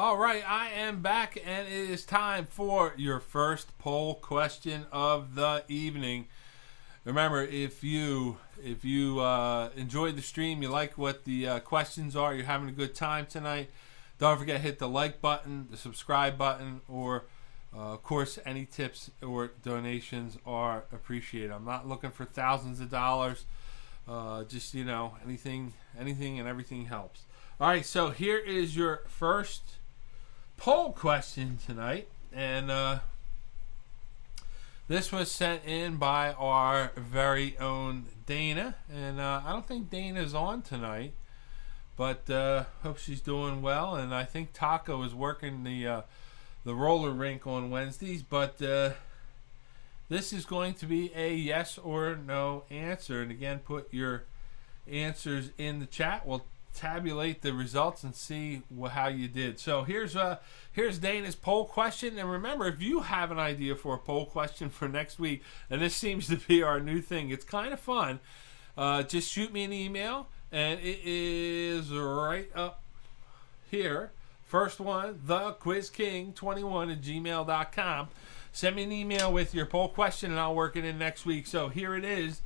All right, I am back, and it is time for your first poll question of the evening. Remember, if you enjoyed the stream, you like what the questions are, you're having a good time tonight, don't forget to hit the like button, the subscribe button, or of course, any tips or donations are appreciated. I'm not looking for thousands of dollars. Just, anything and everything helps. All right, so here is your first poll question tonight, and this was sent in by our very own Dana, and I don't think Dana's on tonight, but hope she's doing well. And I think Taco is working the roller rink on Wednesdays, but this is going to be a yes or no answer. And again, put your answers in the chat. We'll tabulate the results and see how you did. So here's Dana's poll question. And remember, if you have an idea for a poll question for next week, and this seems to be our new thing, it's kind of fun, just shoot me an email, and it is right up here. First one, thequizking21@gmail.com. Send me an email with your poll question, and I'll work it in next week. So here it is.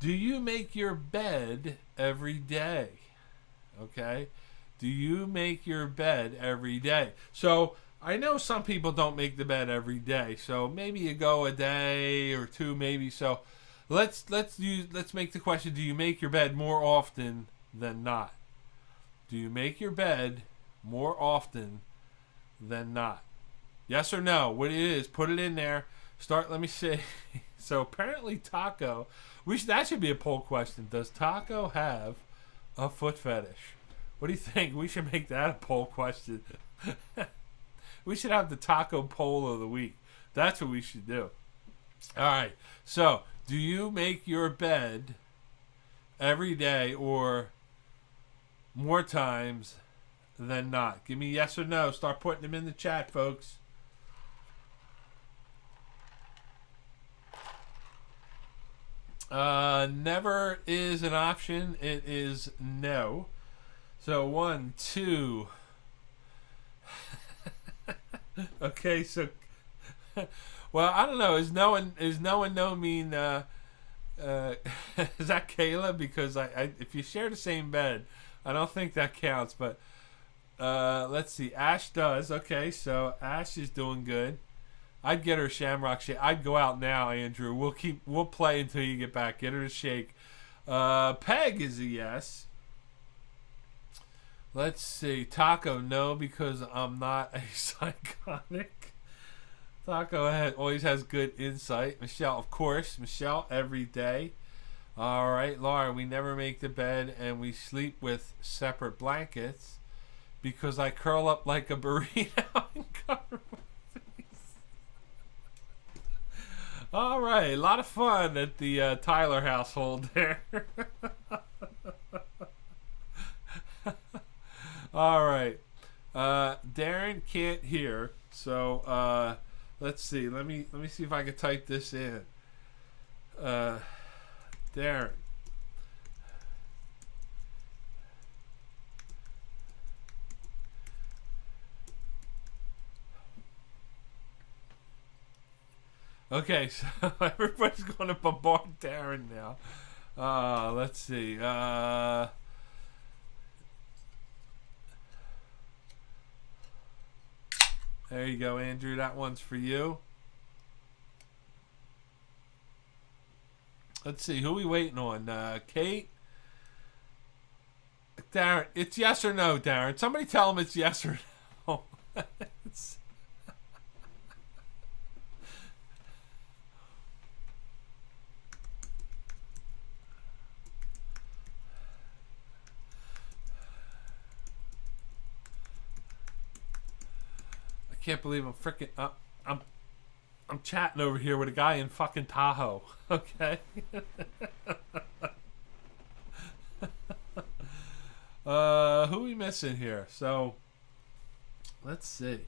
Do you make your bed every day? Okay? Do you make your bed every day? So I know some people don't make the bed every day. So maybe you go a day or two, maybe. So let's make the question: do you make your bed more often than not? Do you make your bed more often than not? Yes or no? What it is, put it in there. Let me see. So apparently Taco, that should be a poll question. Does Taco have a foot fetish? What do you think? We should make that a poll question. We should have the Taco poll of the week. That's what we should do. All right. So, do you make your bed every day or more times than not? Give me yes or no. Start putting them in the chat, folks. Never is an option. It is no. So 1, 2. Okay, so well, I don't know. Is no and no mean is that Kayla? Because I if you share the same bed, I don't think that counts. But let's see. Ash does. Okay, so Ash is doing good. I'd get her a shamrock shake. I'd go out now, Andrew. We'll play until you get back. Get her to shake. Peg is a yes. Let's see. Taco, no, because I'm not a psychotic. Taco always has good insight. Michelle, of course. Michelle, every day. All right, Laura, we never make the bed and we sleep with separate blankets because I curl up like a burrito and cover my face. All right, a lot of fun at the Tyler household there. All right. Darren can't hear, so let's see. Let me see if I can type this in. Darren. Okay, so everybody's going to bombard Darren now. Let's see. There you go, Andrew. That one's for you. Let's see. Who are we waiting on? Kate? Darren. It's yes or no, Darren. Somebody tell him it's yes or no. I can't believe I'm freaking I'm chatting over here with a guy in fucking Tahoe. Okay. Who are we missing here? So let's see.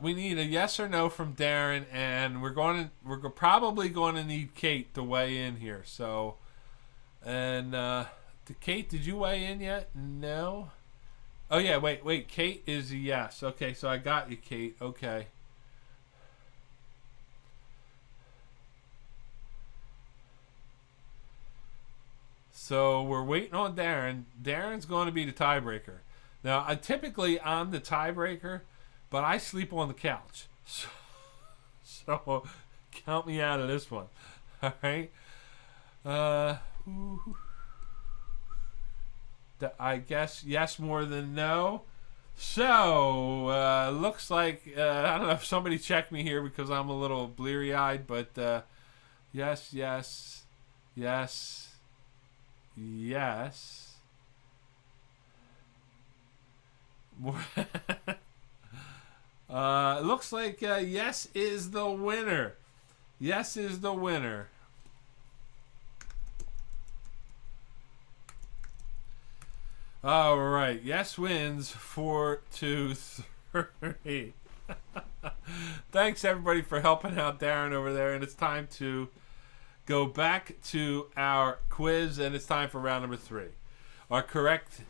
We need a yes or no from Darren, and we're probably going to need Kate to weigh in here. So, and Kate, did you weigh in yet? No. Oh, yeah, wait. Kate is a yes. Okay, so I got you, Kate. Okay. So we're waiting on Darren. Darren's going to be the tiebreaker. Now, I'm the tiebreaker, but I sleep on the couch. So count me out of this one. All right. I guess yes more than no. So looks like I don't know if somebody checked me here because I'm a little bleary-eyed, but yes. Looks like yes is the winner. Yes is the winner. All right. Yes wins 4-2-3. Thanks everybody for helping out Darren over there, and it's time to go back to our quiz, and it's time for round number 3. Our correct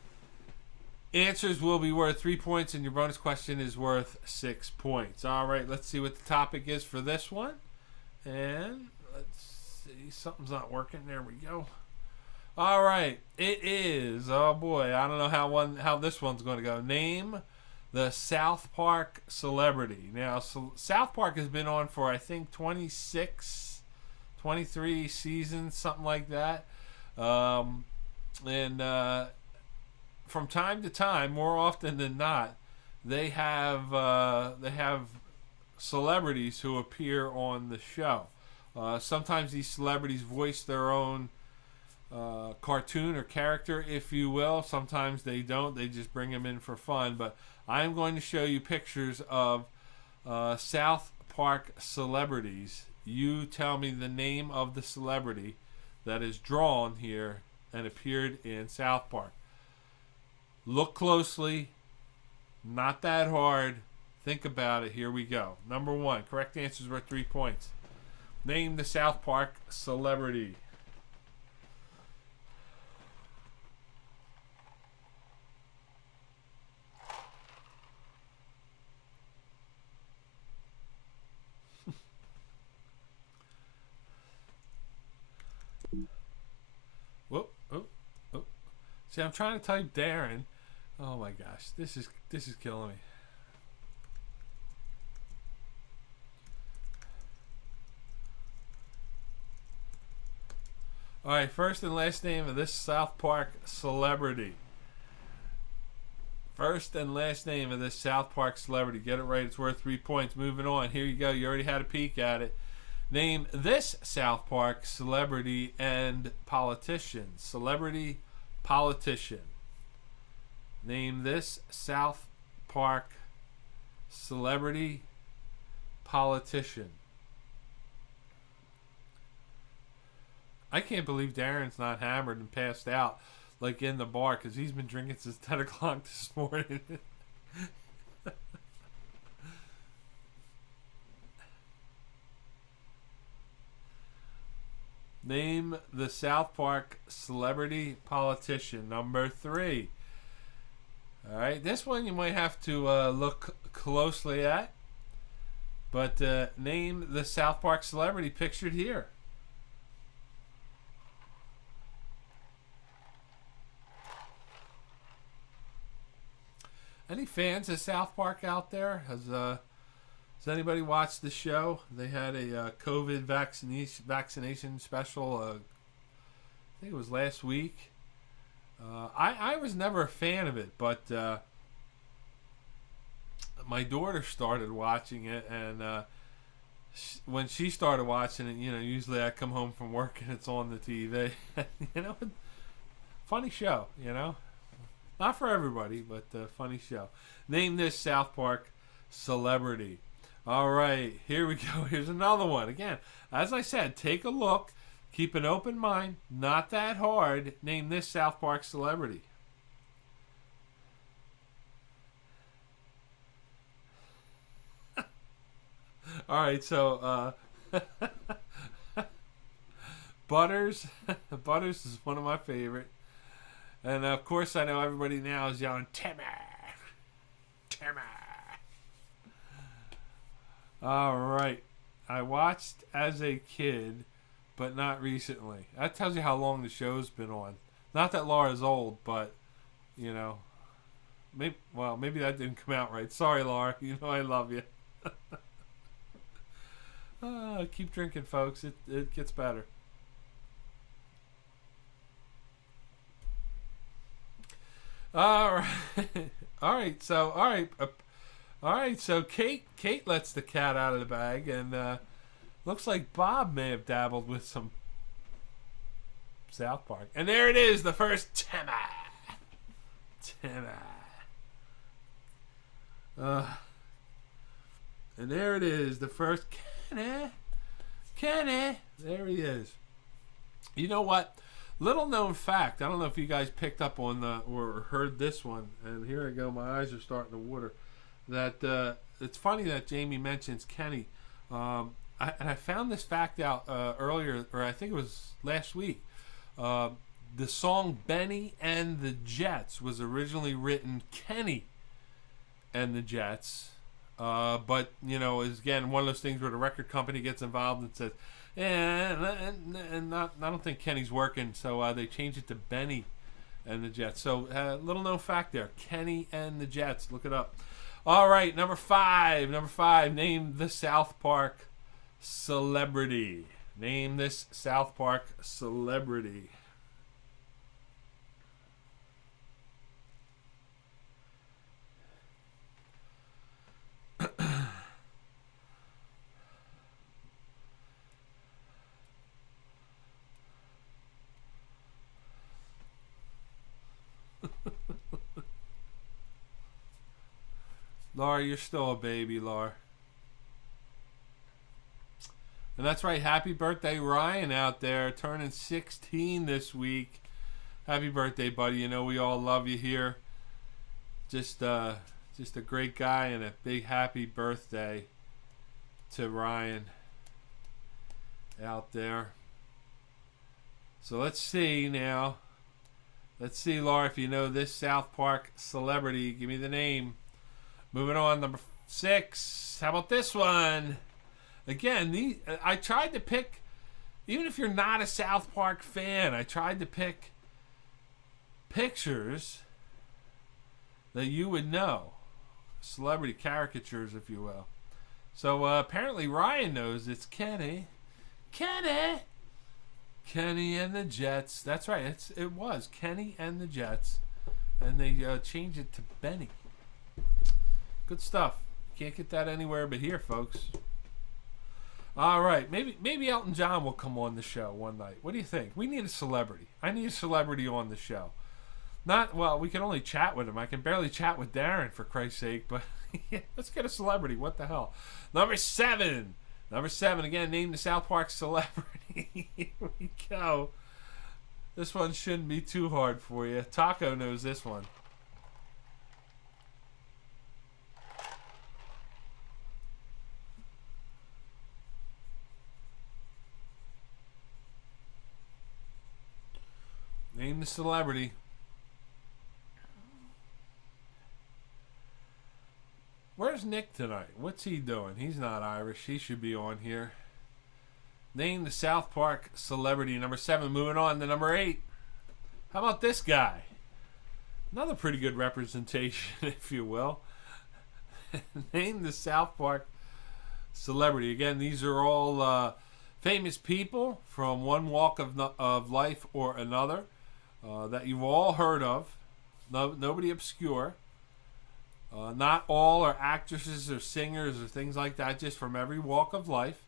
answers will be worth 3 points, and your bonus question is worth 6 points. All right, let's see what the topic is for this one. And let's see, something's not working. There we go. All right, it is. Oh boy, I don't know how this one's going to go. Name the South Park celebrity. Now, South Park has been on for I think 23 seasons, something like that. And from time to time, more often than not, they have celebrities who appear on the show. Sometimes these celebrities voice their own cartoon or character, if you will. Sometimes they don't. They just bring them in for fun. But I'm going to show you pictures of South Park celebrities. You tell me the name of the celebrity that is drawn here and appeared in South Park. Look closely. Not that hard. Think about it. Here we go. Number 1. Correct answers worth 3 points. Name the South Park celebrity. Whoop, oh. See, I'm trying to type Darren. Oh my gosh, this is killing me. All right, first and last name of this South Park celebrity. First and last name of this South Park celebrity. Get it right, it's worth 3 points. Moving on. Here you go. You already had a peek at it. Name this South Park celebrity and politician. Celebrity, politician. Name this South Park celebrity, politician. I can't believe Darren's not hammered and passed out like in the bar, because he's been drinking since 10 o'clock this morning. Name the South Park celebrity politician. Number 3. All right, this one you might have to look closely at. But name the South Park celebrity pictured here. Any fans of South Park out there? Has anybody watched the show? They had a COVID vaccination special. I think it was last week. I was never a fan of it, but my daughter started watching it, and when she started watching it, usually I come home from work and it's on the TV. Funny show, Not for everybody, but funny show. Name this South Park celebrity. All right, here we go. Here's another one. Again, as I said, take a look. Keep an open mind. Not that hard. Name this South Park celebrity. All right, so Butters. Butters is one of my favorite. And of course, I know everybody now is yelling, Timmy. All right. I watched as a kid, but not recently. That tells you how long the show's been on. Not that Laura's old, but, you know. Maybe that didn't come out right. Sorry, Laura. You know I love you. Keep drinking, folks. It gets better. All right. All right. So Kate lets the cat out of the bag, and looks like Bob may have dabbled with some South Park. And there it is, the first Timmy. And there it is, the first Kenny. There he is. You know what? Little known fact. I don't know if you guys picked up on or heard this one. And here I go. My eyes are starting to water. That it's funny that Jamie mentions Kenny. I found this fact out earlier, or I think it was last week. The song Benny and the Jets was originally written Kenny and the Jets. But, you know, is again one of those things where the record company gets involved and says, and I don't think Kenny's working, so they changed it to Benny and the Jets. So, little known fact there, Kenny and the Jets. Look it up. All right, number five. Name the South Park celebrity. Name this South Park celebrity. Laura, you're still a baby, Laura. And that's right. Happy birthday, Ryan, out there, turning 16 this week. Happy birthday, buddy. You know we all love you here. Just a great guy, and a big happy birthday to Ryan out there. So let's see now. Let's see, Laura, if you know this South Park celebrity. Give me the name. Moving on, number 6. How about this one? Again, I tried to pick, even if you're not a South Park fan, I tried to pick pictures that you would know. Celebrity caricatures, if you will. So apparently Ryan knows it's Kenny. Kenny and the Jets. That's right. It was Kenny and the Jets. And they changed it to Benny. Good stuff. Can't get that anywhere but here, folks. All right. Maybe Elton John will come on the show one night. What do you think? We need a celebrity. I need a celebrity on the show. We can only chat with him. I can barely chat with Darren, for Christ's sake. But let's get a celebrity. What the hell? Number 7. Again, name the South Park celebrity. Here we go. This one shouldn't be too hard for you. Taco knows this one. Name the celebrity. Where's Nick tonight? What's he doing? He's not Irish. He should be on here. Name the South Park celebrity. Number 7. Moving on to number 8. How about this guy? Another pretty good representation, if you will. Name the South Park celebrity. Again, these are all famous people from one walk of life or another that you've all heard of. Nobody obscure. Not all are actresses or singers or things like that, just from every walk of life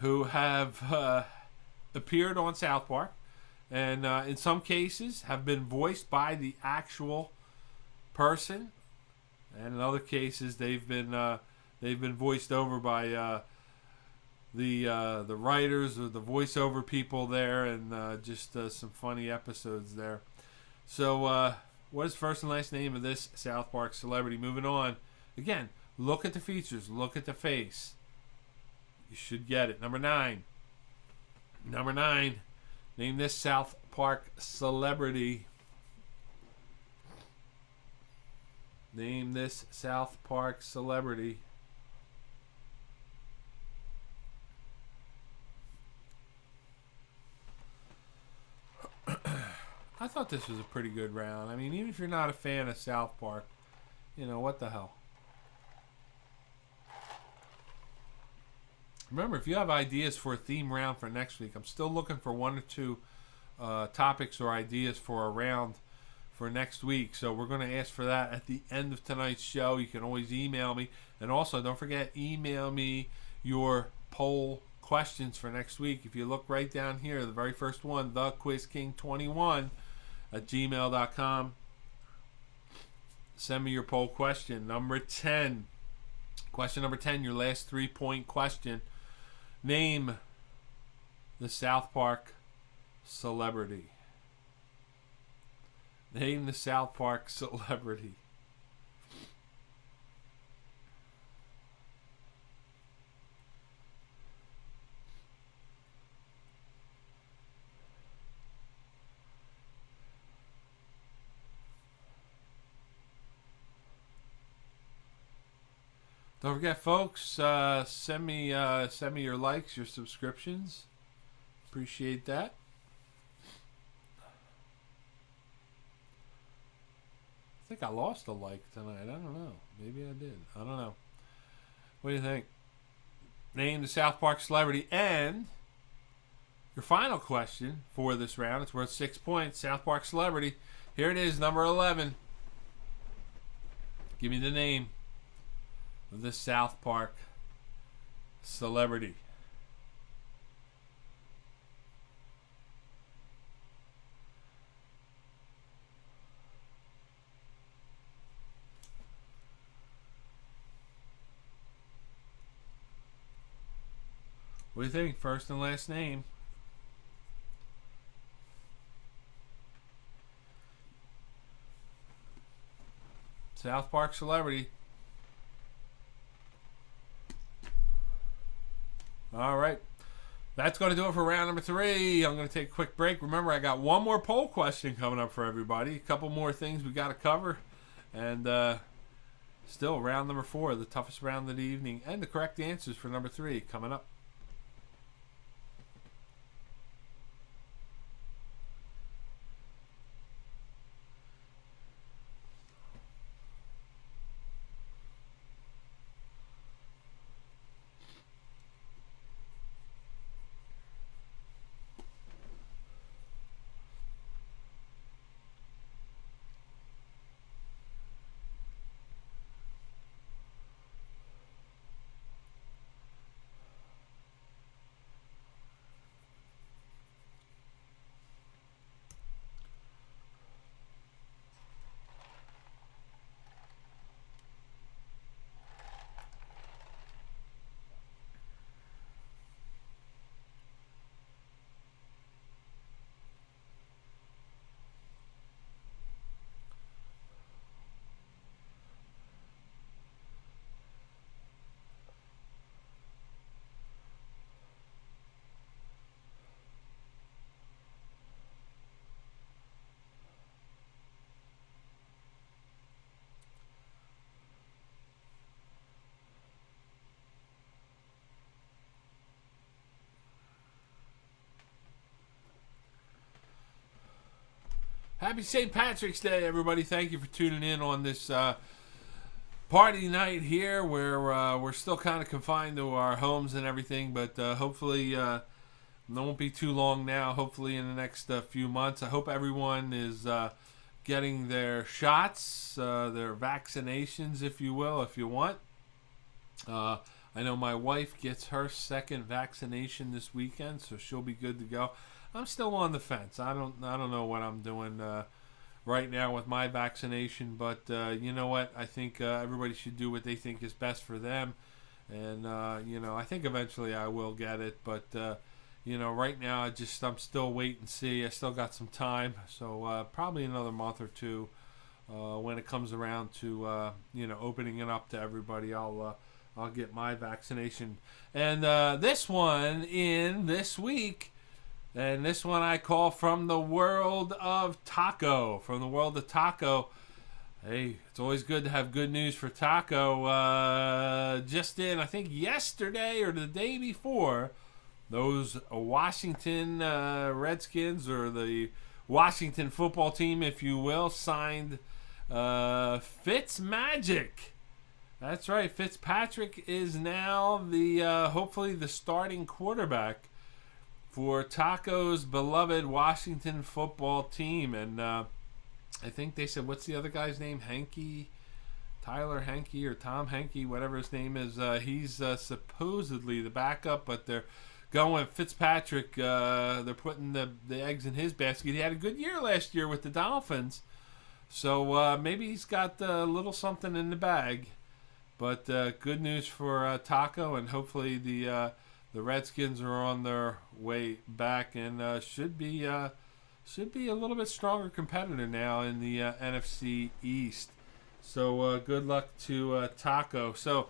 who have appeared on South Park, and in some cases have been voiced by the actual person, and in other cases they've been voiced over by the writers or the voiceover people there, and just some funny episodes there. So what is first and last name of this South Park celebrity? Moving on. Again, look at the features. Look at the face. You should get it. Number 9. Name this South Park celebrity. Name this South Park celebrity. thought this was a pretty good round. I mean, even if you're not a fan of South Park, you know, what the hell. Remember, if you have ideas for a theme round for next week, I'm still looking for 1 or 2 topics or ideas for a round for next week. So we're going to ask for that at the end of tonight's show. You can always email me. And also, don't forget, email me your poll questions for next week. If you look right down here, the very first one, thequizking21@gmail.com. Send me your poll question. Number 10. Question number 10, your last 3-point question. Name the South Park celebrity. Name the South Park celebrity. Don't forget, folks, send me your likes, your subscriptions. Appreciate that. I think I lost a like tonight. I don't know. Maybe I did. I don't know. What do you think? Name the South Park celebrity. And your final question for this round, it's worth 6 points. South Park celebrity. Here it is, number 11. Give me the name of the South Park celebrity. What do you think? First and last name. South Park celebrity. All right. That's going to do it for round number 3. I'm going to take a quick break. Remember, I got one more poll question coming up for everybody. A couple more things we got to cover. And still, round number 4, the toughest round of the evening. And the correct answers for number 3 coming up. Happy St. Patrick's Day, everybody. Thank you for tuning in on this party night here where we're still kind of confined to our homes and everything, but hopefully it won't be too long now. Hopefully in the next few months. I hope everyone is getting their shots, their vaccinations, if you will, if you want. I know my wife gets her second vaccination this weekend, so she'll be good to go. I'm still on the fence. I don't know what I'm doing right now with my vaccination, but you know what? I think everybody should do what they think is best for them, and you know, I think eventually I will get it, but you know, right now I'm still wait and see. I still got some time, so probably another month or two when it comes around to you know, opening it up to everybody. I'll get my vaccination, and this one in this week. And this one I call From the World of Taco. From the World of Taco. Hey, it's always good to have good news for Taco. Just in, I think yesterday or the day before, those Washington Redskins or the Washington football team, if you will, signed Fitzmagic. That's right. Fitzpatrick is now the hopefully the starting quarterback for Taco's beloved Washington football team. And I think they said, what's the other guy's name? Tyler Hankey or Tom Hankey, whatever his name is. He's supposedly the backup, but they're going Fitzpatrick. They're putting the eggs in his basket. He had a good year last year with the Dolphins. So maybe he's got a little something in the bag. But good news for Taco, and hopefully the Redskins are on their way back and should be a little bit stronger competitor now in the NFC East. So good luck to Taco. So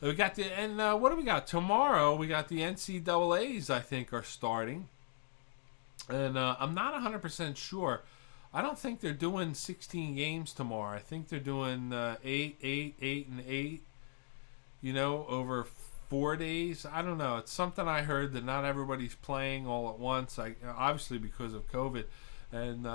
we got what do we got tomorrow? We got the NCAAs. I think are starting, and I'm not 100% sure. I don't think they're doing 16 games tomorrow. I think they're doing 8, 8, 8. You know, over 4 days. I don't know. It's something I heard that not everybody's playing all at once. Obviously because of COVID, and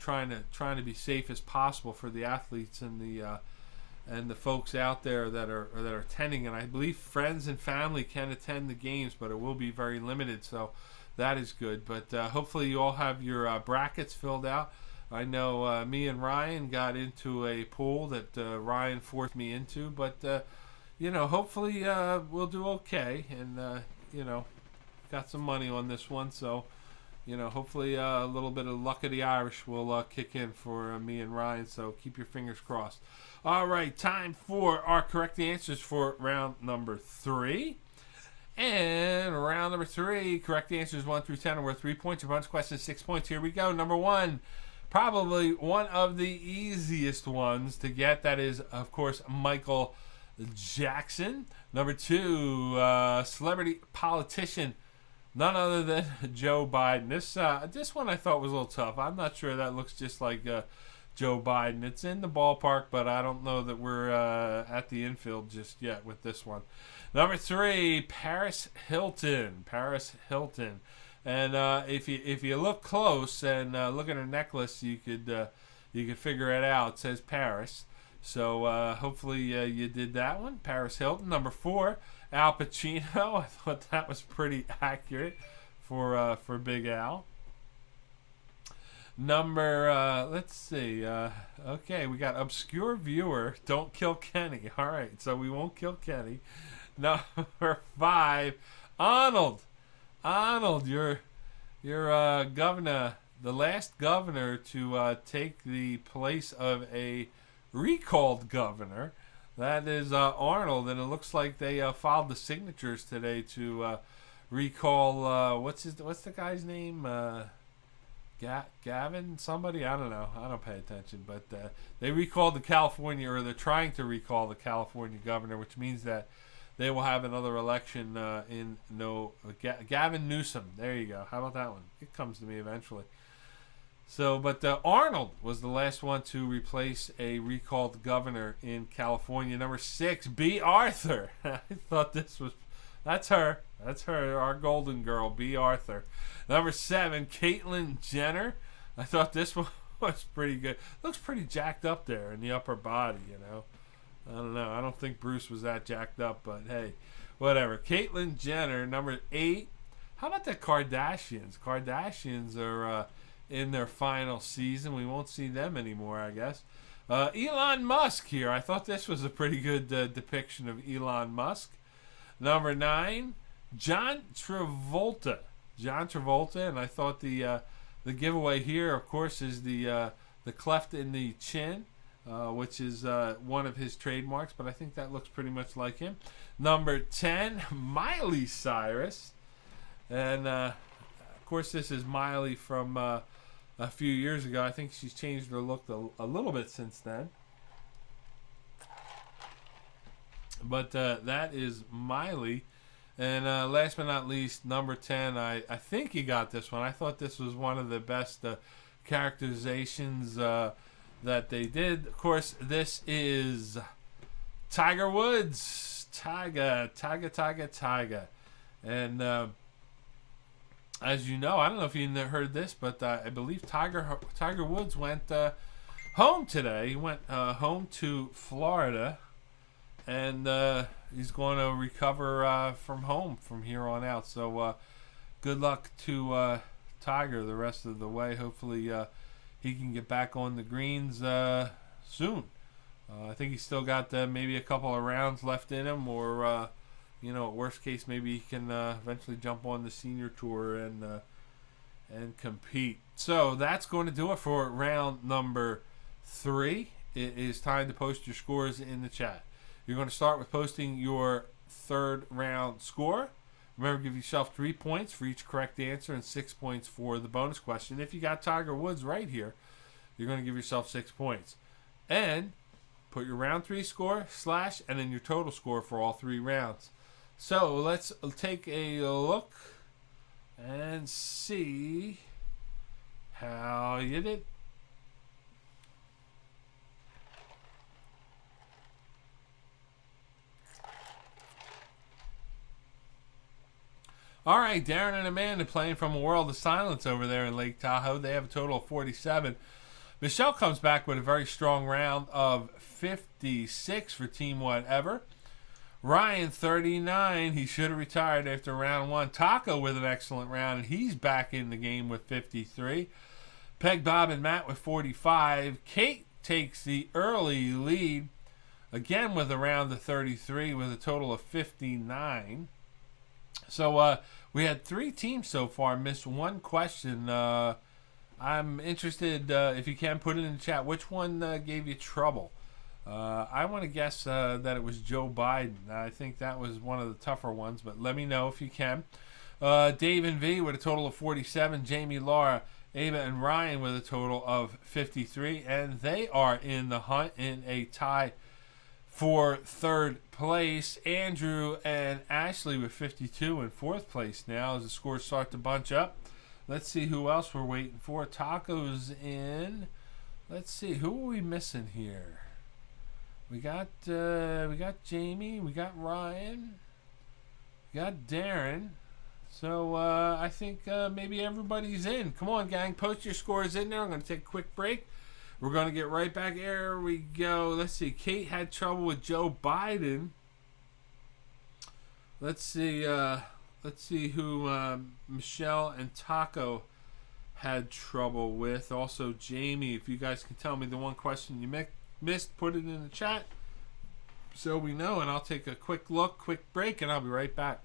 trying to be safe as possible for the athletes and the folks out there that are attending. And I believe friends and family can attend the games, but it will be very limited. So that is good. But hopefully you all have your brackets filled out. I know me and Ryan got into a pool that Ryan forced me into, but hopefully we'll do okay, and got some money on this one, so hopefully a little bit of luck of the Irish will kick in for me and Ryan, so keep your fingers crossed. All right, time for our correct answers for round number 3. And round number 3, correct answers 1 through 10 are worth 3 points. Your bonus question is 6 points. Here we go. Number 1, probably one of the easiest ones to get. That is, of course, Michael Jackson. Number 2, celebrity politician, none other than Joe Biden. This one I thought was a little tough. I'm not sure that looks just like Joe Biden. It's in the ballpark, but I don't know that we're at the infield just yet with this one. Number 3, Paris Hilton. And if you look close and look at her necklace, you could figure it out. It says Paris. So hopefully you did that one. Paris Hilton. Number 4, Al Pacino. I thought that was pretty accurate for Big Al. Number, let's see. Okay, we got obscure viewer. Don't kill Kenny. All right, so we won't kill Kenny. Number 5, Arnold. You're governor, the last governor to take the place of a recalled governor. That is Arnold, and it looks like they filed the signatures today to recall. What's the guy's name? Gavin? Somebody? I don't know. I don't pay attention, but they recalled the California, or they're trying to recall the California governor, which means that they will have another election Gavin Newsom. There you go. How about that one? It comes to me eventually. So, but Arnold was the last one to replace a recalled governor in California. Number 6, B. Arthur. I thought that's her, our golden girl, B. Arthur. Number 7, Caitlyn Jenner. I thought this one was pretty good. Looks pretty jacked up there in the upper body, I don't know. I don't think Bruce was that jacked up, but hey, whatever. Caitlyn Jenner. Number 8. How about the Kardashians? Kardashians are in their final season. We won't see them anymore, I guess. Elon Musk here. I thought this was a pretty good depiction of Elon Musk. Number 9, John Travolta. And I thought the giveaway here, of course, is the cleft in the chin, which is one of his trademarks, but I think that looks pretty much like him. Number 10, Miley Cyrus. And, of course, this is Miley from a few years ago. I think she's changed her look a little bit since then. But that is Miley. And last but not least, number 10, I think you got this one. I thought this was one of the best characterizations that they did. Of course, this is Tiger Woods. Tiger. And as you know, I don't know if you heard this, but I believe Tiger Woods went home today. He went home to Florida, and he's going to recover from home from here on out. So good luck to Tiger the rest of the way. Hopefully he can get back on the greens soon. I think he's still got maybe a couple of rounds left in him, or at worst case, maybe he can eventually jump on the senior tour and compete. So that's going to do it for round number 3. It is time to post your scores in the chat. You're going to start with posting your third round score. Remember, give yourself 3 points for each correct answer and 6 points for the bonus question. If you got Tiger Woods right here, you're going to give yourself 6 points. And put your round 3 score, / and then your total score for all 3 rounds. So let's take a look and see how you did. All right, Darren and Amanda playing from a world of silence over there in Lake Tahoe. They have a total of 47. Michelle comes back with a very strong round of 56 for Team Whatever. Ryan, 39. He should have retired after round 1. Taco with an excellent round, and he's back in the game with 53. Peg, Bob, and Matt with 45. Kate takes the early lead, again with a round of 33 with a total of 59. So we had 3 teams so far miss 1 question. I'm interested, if you can, put it in the chat. Which one gave you trouble? I want to guess that it was Joe Biden. I think that was one of the tougher ones, but let me know if you can. Dave and V with a total of 47. Jamie, Laura, Ava, and Ryan with a total of 53. And they are in the hunt in a tie for 3rd place. Andrew and Ashley with 52 in 4th place now as the scores start to bunch up. Let's see who else we're waiting for. Taco's in. Let's see, who are we missing here? We got Jamie, we got Ryan, we got Darren. So I think maybe everybody's in. Come on, gang, post your scores in there. I'm going to take a quick break. We're going to get right back. Here we go. Let's see. Kate had trouble with Joe Biden. Let's see who Michelle and Taco had trouble with. Also, Jamie, if you guys can tell me the one question you missed, put it in the chat so we know, and I'll take a quick break, and I'll be right back.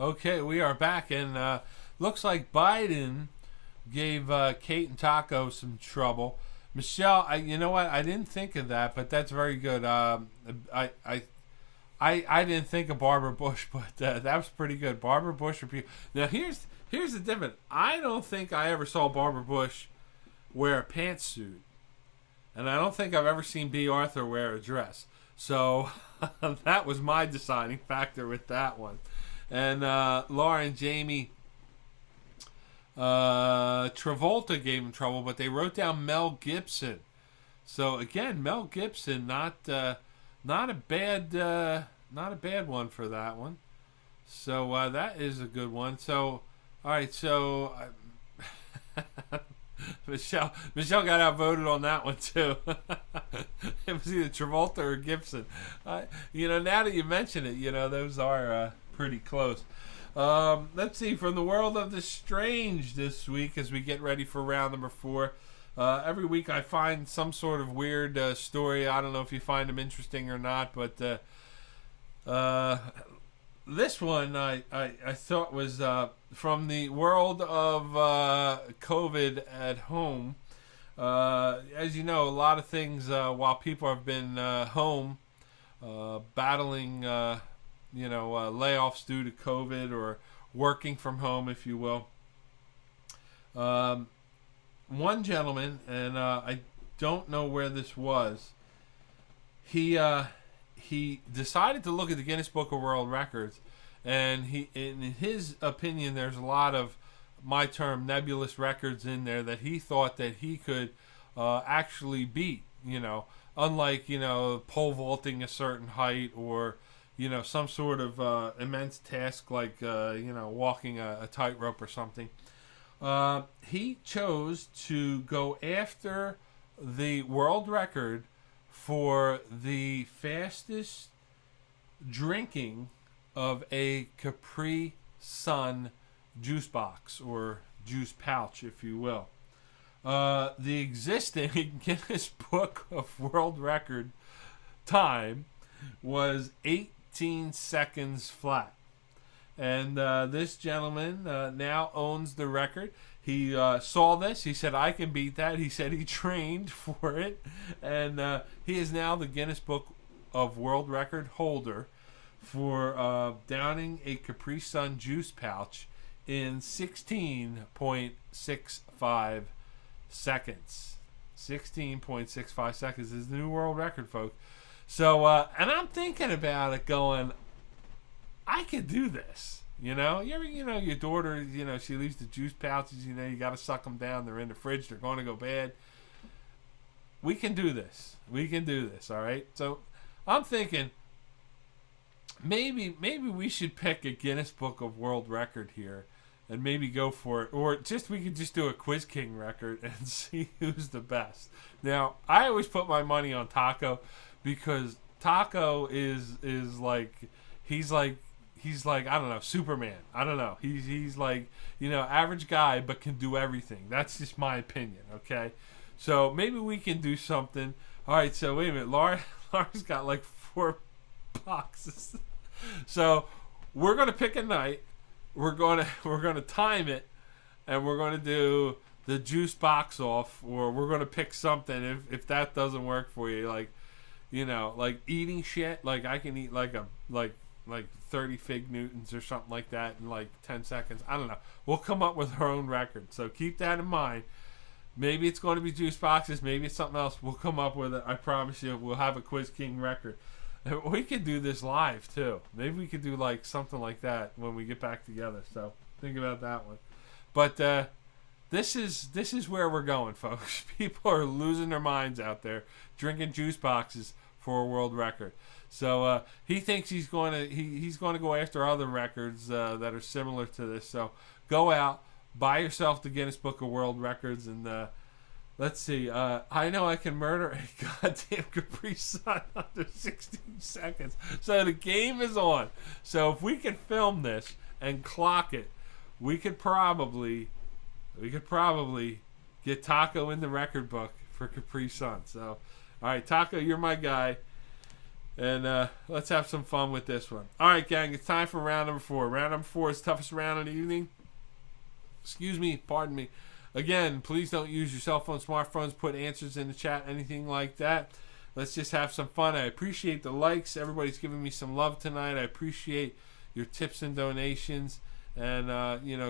Okay, we are back, and looks like Biden gave Kate and Taco some trouble. Michelle, you know what? I didn't think of that, but that's very good. I didn't think of Barbara Bush, but that was pretty good. Barbara Bush. Now here's the difference. I don't think I ever saw Barbara Bush wear a pantsuit, and I don't think I've ever seen B. Arthur wear a dress. So that was my deciding factor with that one. And Laura and Jamie, Travolta gave him trouble, but they wrote down Mel Gibson. So again, Mel Gibson, not a bad one for that one. So that is a good one. So all right, so Michelle got outvoted on that one too. It was either Travolta or Gibson. Now that you mention it, those are pretty close. Let's see, from the world of the strange this week as we get ready for round number 4. Every week I find some sort of weird story. I don't know if you find them interesting or not, but this one I thought was from the world of COVID at home. As you know, a lot of things while people have been home battling layoffs due to COVID or working from home, if you will. One gentleman, and I don't know where this was, he decided to look at the Guinness Book of World Records, and in his opinion, there's a lot of, my term, nebulous records in there that he thought that he could actually beat, unlike, pole vaulting a certain height or, some sort of immense task like, walking a tightrope or something. He chose to go after the world record for the fastest drinking of a Capri Sun juice box or juice pouch, if you will. The existing Guinness Book of World Record time was 18 seconds flat. And this gentleman now owns the record. He saw this. He said, I can beat that. He said he trained for it. And he is now the Guinness Book of World Record holder for downing a Capri Sun juice pouch in 16.65 seconds. 16.65 seconds is the new world record, folks. So, and I'm thinking about it going, I could do this. You ever, your daughter, she leaves the juice pouches, you got to suck them down. They're in the fridge. They're going to go bad. We can do this. All right. So I'm thinking maybe we should pick a Guinness Book of World Record here and maybe go for it. Or we could just do a Quiz King record and see who's the best. Now, I always put my money on Taco because Taco is like, he's like, I don't know, Superman. I don't know. He's like, average guy, but can do everything. That's just my opinion, okay? So maybe we can do something. All right, so wait a minute. Laura's got like 4 boxes. So we're going to pick a night. We're going to time it, and we're going to do the juice box off, or we're going to pick something if that doesn't work for you, like eating shit. Like I can eat like 30 Fig Newtons or something like that in like 10 seconds. I don't know. We'll come up with our own record. So keep that in mind. Maybe it's going to be juice boxes. Maybe it's something else. We'll come up with it. I promise you, we'll have a Quiz King record. We could do this live too. Maybe we could do like something like that when we get back together. So think about that one. But this is where we're going, folks. People are losing their minds out there drinking juice boxes for a world record. So he thinks he's going to go after other records that are similar to this. So go out, buy yourself the Guinness Book of World Records, and let's see. I know I can murder a goddamn Capri Sun under 16 seconds. So the game is on. So if we can film this and clock it, we could probably get Taco in the record book for Capri Sun. So, all right, Taco, you're my guy. And let's have some fun with this one. All right, gang, it's time for round number 4. Round number 4 is the toughest round of the evening. Pardon me. Again, please don't use your cell phone, smartphones, put answers in the chat, anything like that. Let's just have some fun. I appreciate the likes. Everybody's giving me some love tonight. I appreciate your tips and donations. And,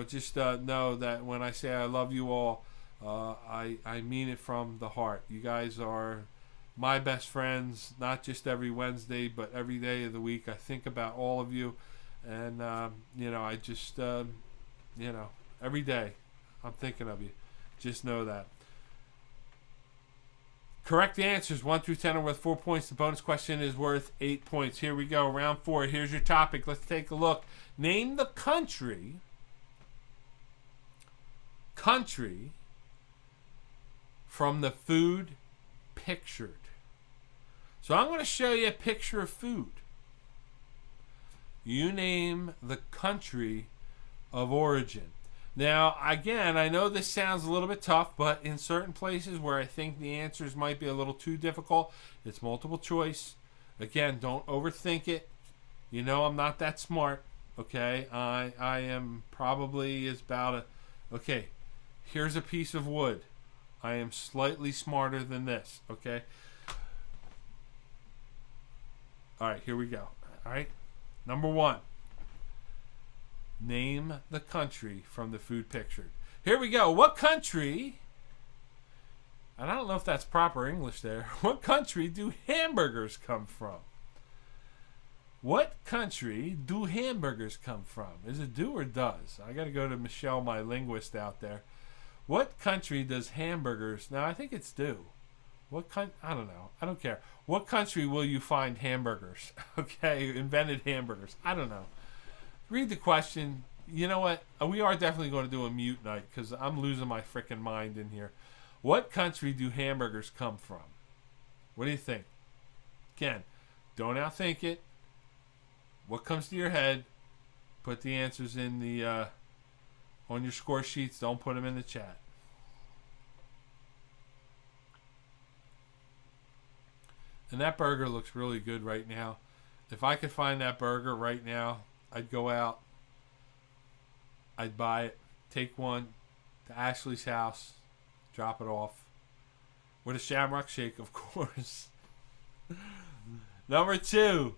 just know that when I say I love you all, I mean it from the heart. You guys are my best friends, not just every Wednesday, but every day of the week. I think about all of you. And, I just, every day I'm thinking of you. Just know that. Correct answers 1 through 10 are worth 4 points. The bonus question is worth 8 points. Here we go. Round 4. Here's your topic. Let's take a look. Name the country from the food pictured. So I'm going to show you a picture of food. You name the country of origin. Now, again, I know this sounds a little bit tough, but in certain places where I think the answers might be a little too difficult, it's multiple choice. Again, don't overthink it. You know I'm not that smart, okay? I am probably okay, here's a piece of wood. I am slightly smarter than this, okay? All right, here we go. All right, number 1. Name the country from the food pictured. Here we go. What country, and I don't know if that's proper English there, what country do hamburgers come from? What country do hamburgers come from? Is it do or does? I got to go to Michelle, my linguist out there. What country does hamburgers... Now, I think it's do. I don't know. I don't care. What country will you find hamburgers? Okay, invented hamburgers. I don't know. Read the question. You know what? We are definitely going to do a mute night because I'm losing my freaking mind in here. What country do hamburgers come from? What do you think? Again, don't outthink it. What comes to your head? Put the answers in the on your score sheets. Don't put them in the chat. And that burger looks really good right now. If I could find that burger right now, I'd go out. I'd buy it. Take one to Ashley's house. Drop it off. With a shamrock shake, of course. Number 2.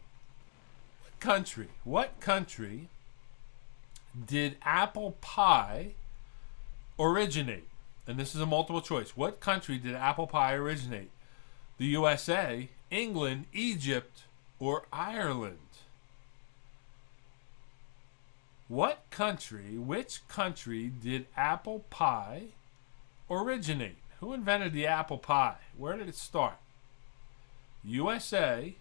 What country did apple pie originate? And this is a multiple choice. What country did apple pie originate? The USA, England, Egypt, or Ireland? Which country did apple pie originate? Who invented the apple pie? Where did it start? USA,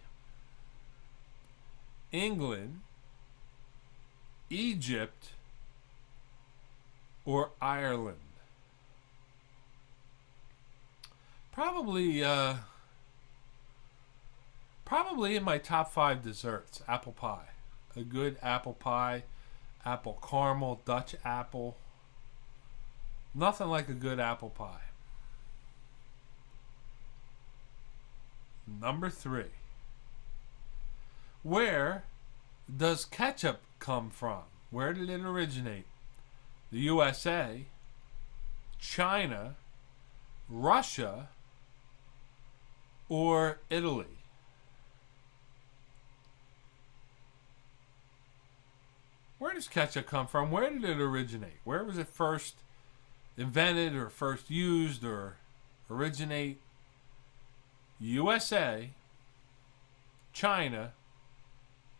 England, Egypt, or Ireland? Probably in my top 5 desserts, apple pie. A good apple pie, apple caramel, Dutch apple. Nothing like a good apple pie. Number 3. Where does ketchup come from? Where did it originate? The USA, China, Russia, or Italy? Where does ketchup come from? Where did it originate? Where was it first invented or first used or originate? USA, China,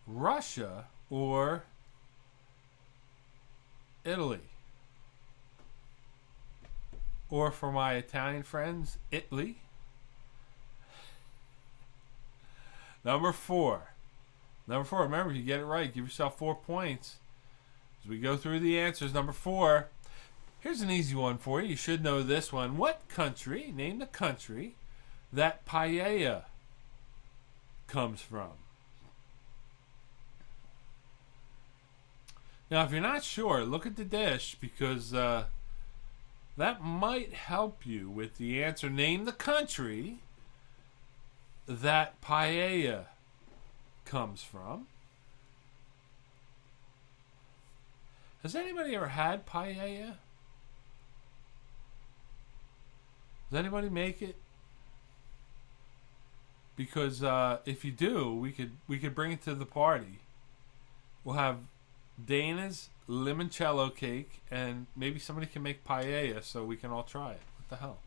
Russia, or Italy? Or for my Italian friends, Italy. Number 4. Remember, if you get it right, give yourself 4 points. As we go through the answers, number 4. Here's an easy one for you. You should know this one. What country, name the country, that paella comes from? Now, if you're not sure, look at the dish because that might help you with the answer. Name the country that paella comes from. Has anybody ever had paella? Does anybody make it? Because if you do, we could bring it to the party. We'll have Dana's limoncello cake, and maybe somebody can make paella so we can all try it. What the hell?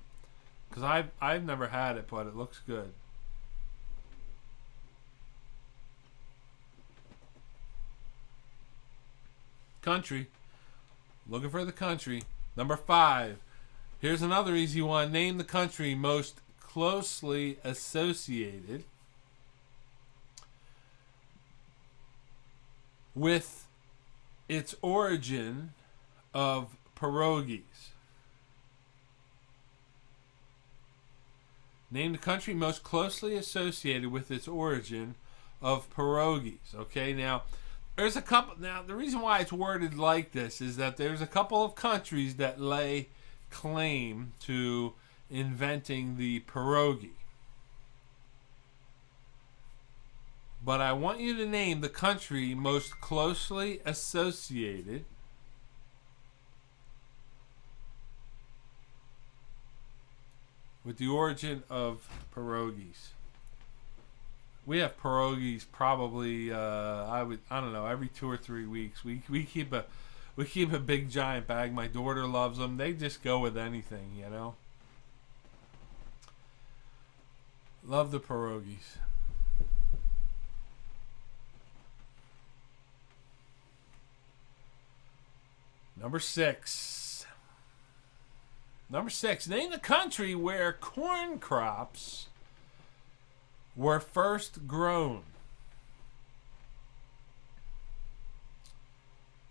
Because I've never had it, but it looks good. Country. Looking for the country. Number 5. Here's another easy one. Name the country most closely associated with its origin of pierogies. Name the country most closely associated with its origin of pierogies. Okay, now there's a couple. Now the reason why it's worded like this is that there's a couple of countries that lay claim to inventing the pierogi. But I want you to name the country most closely associated with the origin of pierogies. We have pierogies probably I don't know, every 2 or 3 weeks. We keep a big giant bag. My daughter loves them. They just go with anything, you know. Love the pierogies. Number 6. Number 6. Name the country where corn crops were first grown.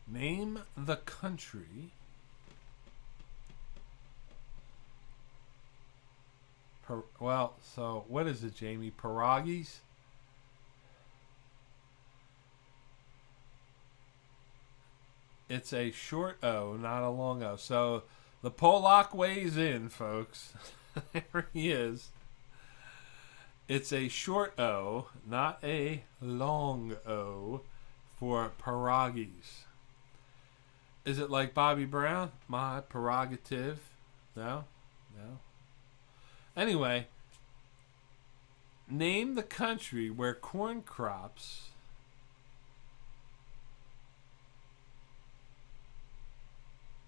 Name the country well, so what is it, Jamie? Pierogies? It's a short O, not a long O. So the Polak weighs in, folks. There he is. It's a short O, not a long O, for pierogies. Is it like Bobby Brown? My prerogative? No? No? Anyway, name the country where corn crops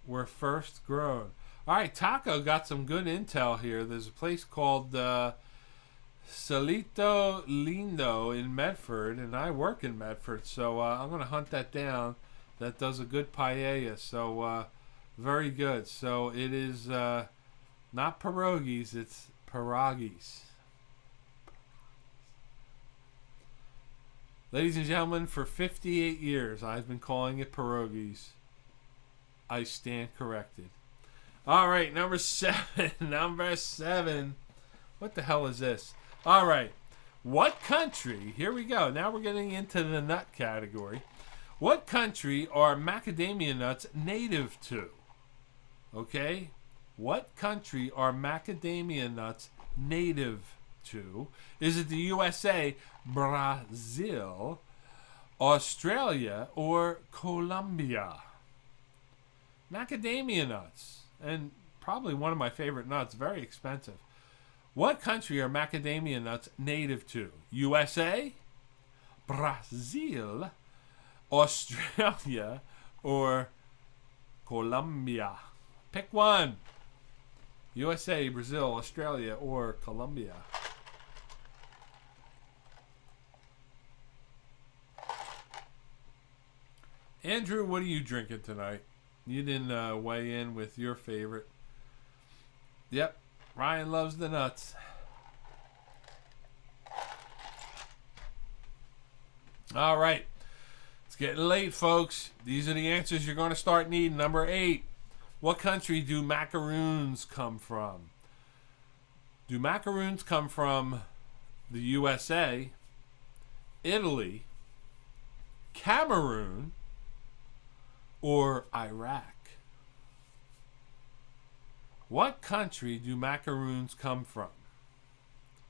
were first grown. All right, Taco got some good intel here. There's a place called Salito Lindo in Medford, and I work in Medford, so I'm going to hunt that down. That does a good paella, so very good. So it is not pierogies, it's pierogies. Ladies and gentlemen, for 58 years, I've been calling it pierogies. I stand corrected. All right, number 7. Number 7. What the hell is this? All right. What country, here we go. Now we're getting into the nut category. What country are macadamia nuts native to? Okay? What country are macadamia nuts native to? Is it the USA, Brazil, Australia, or Colombia? Macadamia nuts. And probably one of my favorite nuts. Very expensive. What country are macadamia nuts native to? USA, Brazil, Australia, or Colombia? Pick one. USA, Brazil, Australia, or Colombia? Andrew, what are you drinking tonight? You didn't weigh in with your favorite. Yep, Ryan loves the nuts. All right. It's getting late, folks. These are the answers you're going to start needing. Number 8. What country do macaroons come from? Do macaroons come from the USA, Italy, Cameroon, or Iraq? What country do macaroons come from?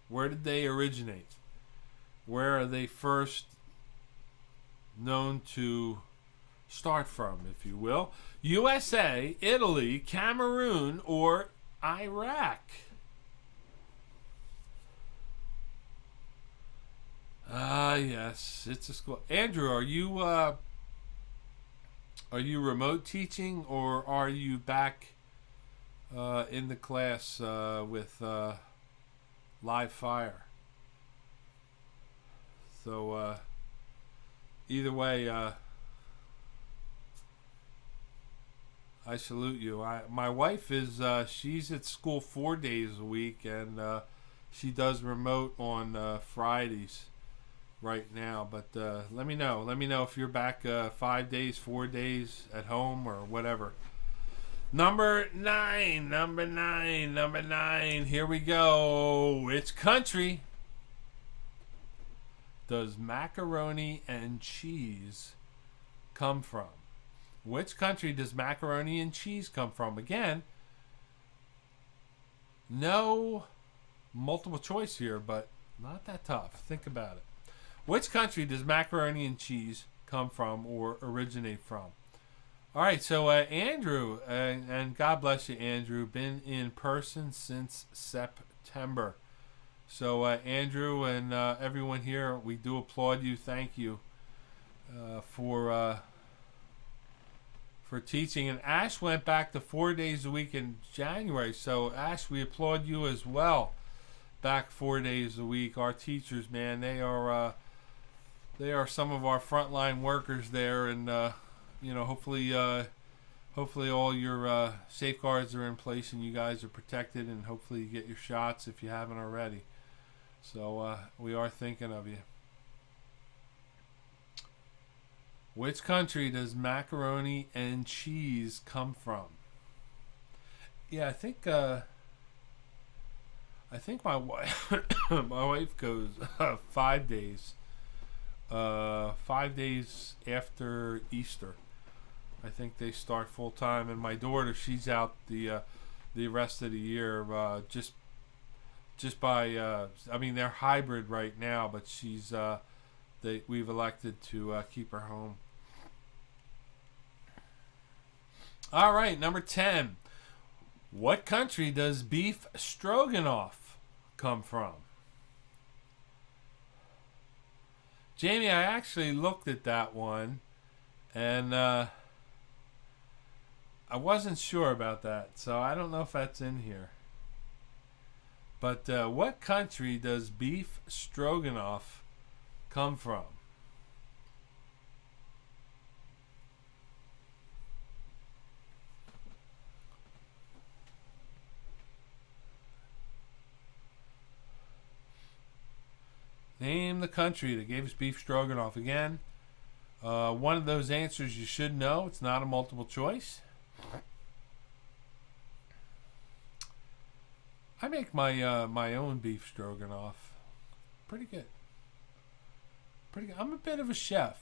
Where did they originate? Where are they first known to start from, if you will? USA, Italy, Cameroon, or Iraq? Yes, it's a school. Andrew, are you remote teaching, or are you back in the class with live fire? So either way, I salute you. My wife is she's at school 4 days a week, and she does remote on Fridays right now. But let me know. Let me know if you're back 5 days, 4 days at home, or whatever. Number nine. Here we go. Which country does macaroni and cheese come from? Which country does macaroni and cheese come from? Again, no multiple choice here, but not that tough. Think about it. Which country does macaroni and cheese come from or originate from? All right, so Andrew, and God bless you, Andrew, been in person since September. So Andrew and everyone here, we do applaud you. Thank you for teaching. And Ash went back to 4 days a week in January. So Ash, we applaud you as well. Back 4 days a week. Our teachers, man, they are some of our frontline workers there, and hopefully all your safeguards are in place and you guys are protected, and hopefully you get your shots if you haven't already. So we are thinking of you. Which country does macaroni and cheese come from? Yeah, I think my wife my wife goes 5 days. 5 days after Easter. I think they start full time, and my daughter, she's out the rest of the year. Just by I mean, they're hybrid right now, but we've elected to keep her home. All right, number 10. What country does beef stroganoff come from? Jamie, I actually looked at that one, and I wasn't sure about that, so I don't know if that's in here. But what country does beef stroganoff come from? Name the country that gave us beef stroganoff. Again, one of those answers you should know. It's not a multiple choice. I make my own beef stroganoff. Pretty good. I'm a bit of a chef,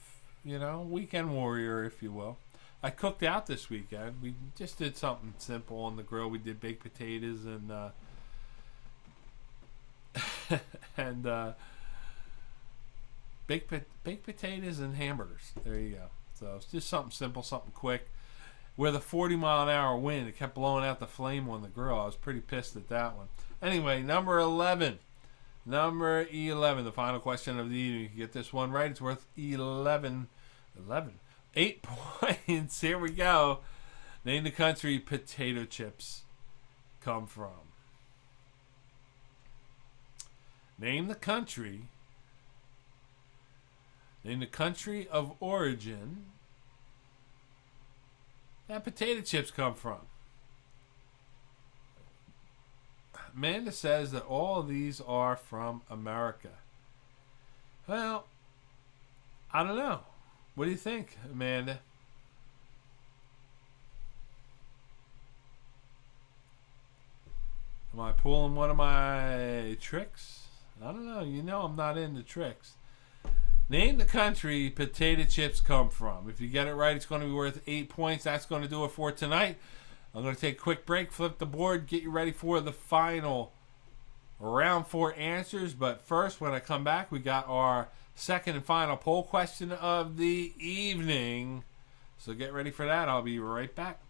weekend warrior, if you will. I cooked out this weekend. We just did something simple on the grill. We did baked potatoes and baked potatoes and hamburgers. There you go. So it's just something simple, something quick. With a 40-mile-an-hour wind, it kept blowing out the flame on the grill. I was pretty pissed at that one. Anyway, number 11. Number 11, the final question of the evening. If you get this one right, it's worth 8 points. Here we go. Name the country potato chips come from. Name the country of origin that potato chips come from. Amanda says that all of these are from America. Well, I don't know. What do you think, Amanda? Am I pulling one of my tricks? I don't know. I'm not into tricks. Name the country potato chips come from. If you get it right, it's going to be worth 8 points. That's going to do it for tonight. I'm going to take a quick break, flip the board, get you ready for the final round 4 answers. But first, when I come back, we got our second and final poll question of the evening. So get ready for that. I'll be right back.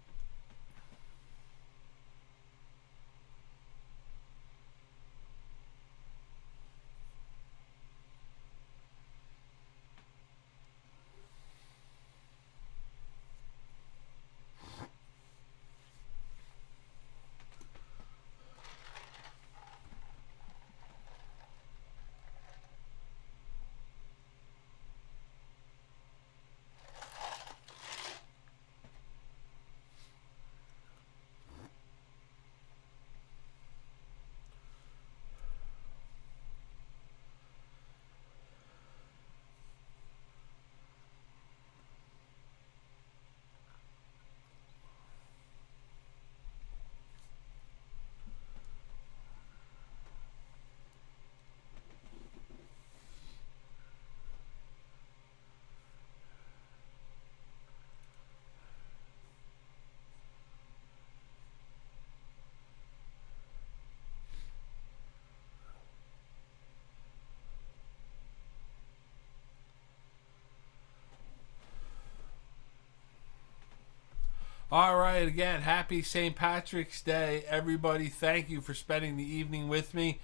All right, again, happy St. Patrick's Day, everybody. Thank you for spending the evening with me.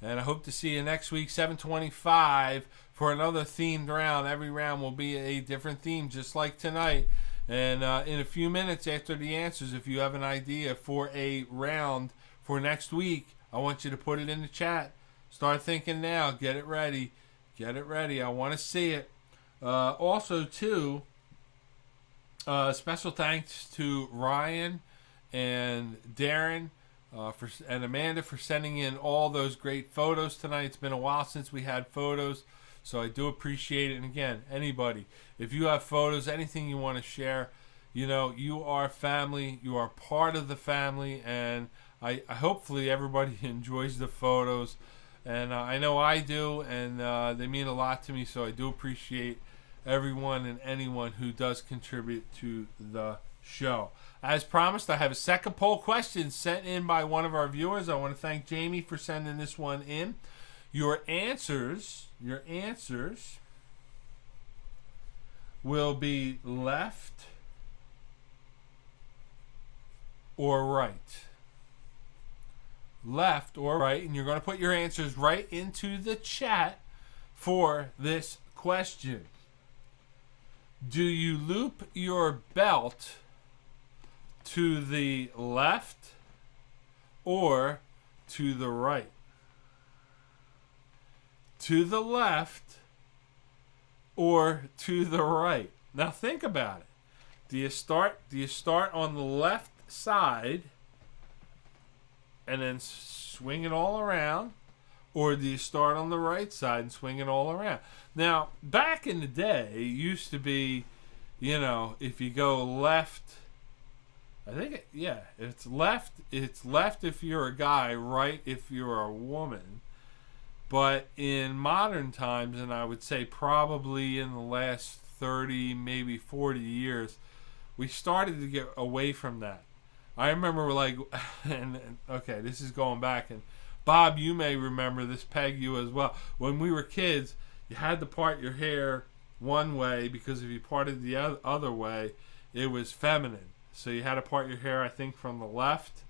And I hope to see you next week, 7:25, for another themed round. Every round will be a different theme, just like tonight. And in a few minutes after the answers, if you have an idea for a round for next week, I want you to put it in the chat. Start thinking now. Get it ready. Get it ready. I want to see it. Also, too, special thanks to Ryan and Darren and Amanda for sending in all those great photos tonight. It's been a while since we had photos, so I do appreciate it. And again, anybody, if you have photos, anything you want to share, you know, you are family. You are part of the family, and I hopefully everybody enjoys the photos. And I know I do, and they mean a lot to me, so I do appreciate everyone and anyone who does contribute to the show. As promised, I have a second poll question sent in by one of our viewers. I want to thank Jamie for sending this one in. Your answers will be left or right. Left or right, and you're going to put your answers right into the chat for this question. Do you loop your belt to the left or to the right? To the left or to the right? Now think about it. Do you start on the left side and then swing it all around, or do you start on the right side and swing it all around? Now, back in the day, it used to be, you know, if you go left, I think, it's left if you're a guy, right if you're a woman. But in modern times, and I would say probably in the last 30, maybe 40 years, we started to get away from that. I remember, like, and okay, this is going back, and Bob, you may remember this, Peg, you as well. When we were kids, you had to part your hair one way, because if you parted the other way, it was feminine. So you had to part your hair, I think, from the left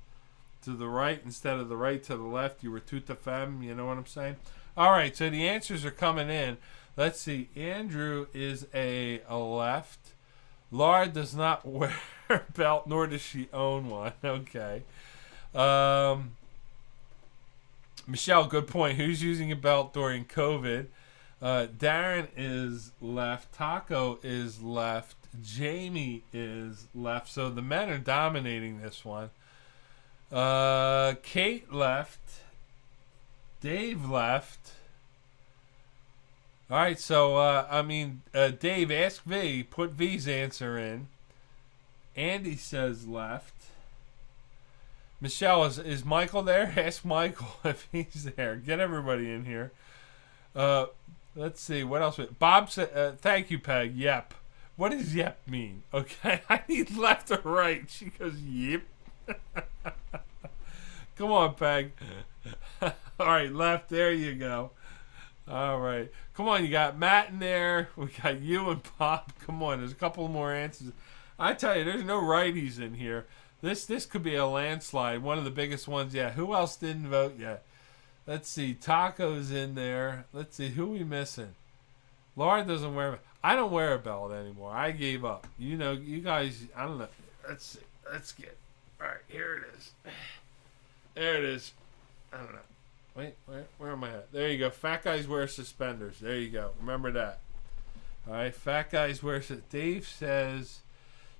to the right instead of the right to the left. You were tout de femme, you know what I'm saying? All right, so the answers are coming in. Let's see. Andrew is a left. Laura does not wear a belt, nor does she own one. Okay. Michelle, good point. Who's using a belt during COVID? Darren is left. Taco is left. Jamie is left. So the men are dominating this one. Kate left. Dave left. All right, so, Dave, ask V. Put V's answer in. Andy says left. Michelle, is Michael there? Ask Michael if he's there. Get everybody in here. Let's see. What else? Bob said, thank you, Peg. Yep. What does yep mean? Okay, I need left or right. She goes, yep. Come on, Peg. All right, left. There you go. All right. Come on, you got Matt in there. We got you and Bob. Come on, there's a couple more answers. I tell you, there's no righties in here. This could be a landslide. One of the biggest ones. Yeah, who else didn't vote yet? Let's see. Taco's in there. Let's see. Who we missing? Laura doesn't wear... I don't wear a belt anymore. I gave up. You know, you guys... I don't know. Let's see. Let's get... All right, here it is. There it is. I don't know. Wait, where am I at? There you go. Fat guys wear suspenders. There you go. Remember that. All right, fat guys wear... Dave says...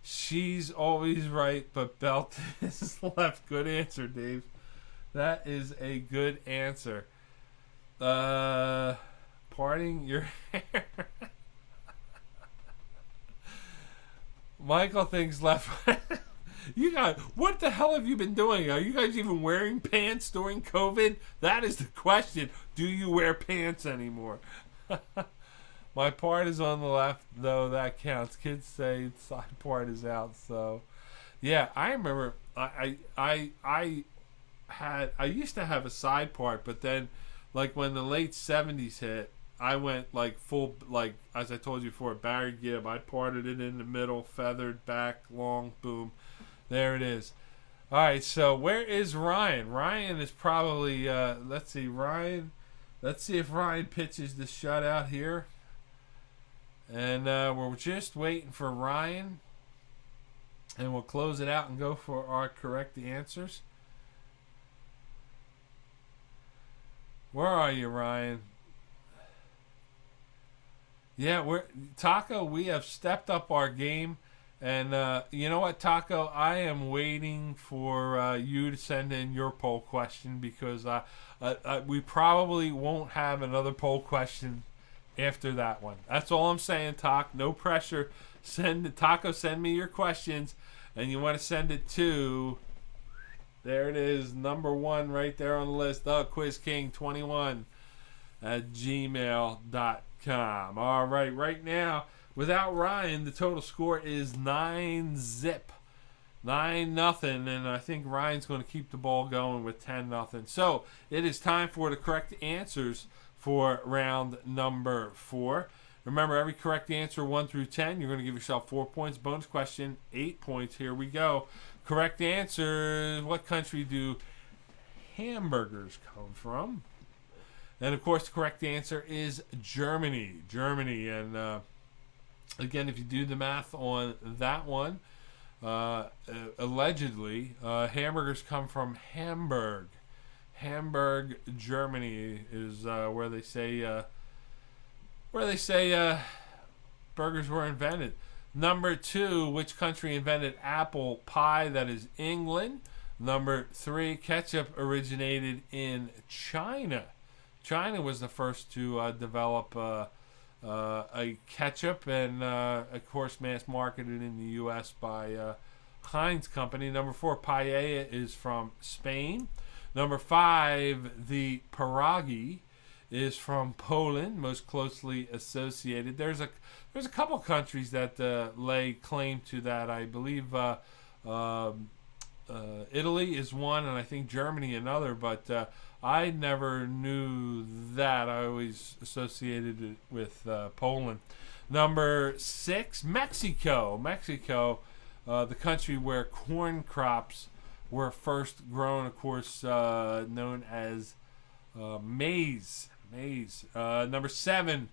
She's always right, but belt is left. Good answer, Dave. That is a good answer. Parting your hair. Michael thinks left. You guys, what the hell have you been doing? Are you guys even wearing pants during COVID? That is the question. Do you wear pants anymore? My part is on the left, though. That counts. Kids say the side part is out. So, yeah, I remember I used to have a side part, but then, like, when the late 70s hit, I went, like, full, like, as I told you before, Barry Gibb. I parted it in the middle, feathered back, long, boom. There it is. All right, so where is Ryan? Ryan is probably, let's see, Ryan. Let's see if Ryan pitches the shutout here. And we're just waiting for Ryan. And we'll close it out and go for our correct answers. Where are you, Ryan? Yeah, Taco, we have stepped up our game. And you know what, Taco? I am waiting for you to send in your poll question because we probably won't have another poll question after that one. That's all I'm saying, Taco. No pressure. Taco, send me your questions. And you want to send it to... There it is, number 1 right there on the list. QuizKing21 at gmail.com. All right, right now... Without Ryan, the total score is 9-0. 9-0, and I think Ryan's going to keep the ball going with 10-0. So it is time for the correct answers for round number 4. Remember, every correct answer, 1 through 10, you're going to give yourself 4 points. Bonus question, 8 points. Here we go. Correct answers. What country do hamburgers come from? And, of course, the correct answer is Germany. Germany, and... Again, if you do the math on that one, allegedly, hamburgers come from Hamburg. Hamburg, Germany is where they say burgers were invented. Number 2, which country invented apple pie? That is England. Number 3, ketchup originated in China. China was the first to develop a ketchup, and of course mass marketed in the U.S. by Heinz Company. Number 4, paella is from Spain. Number 5, the pierogi is from Poland, most closely associated. There's a couple countries that lay claim to that. I believe Italy is one, and I think Germany another, but I never knew that. I always associated it with Poland. Number 6, Mexico. Mexico, the country where corn crops were first grown, of course, known as maize. Number 7,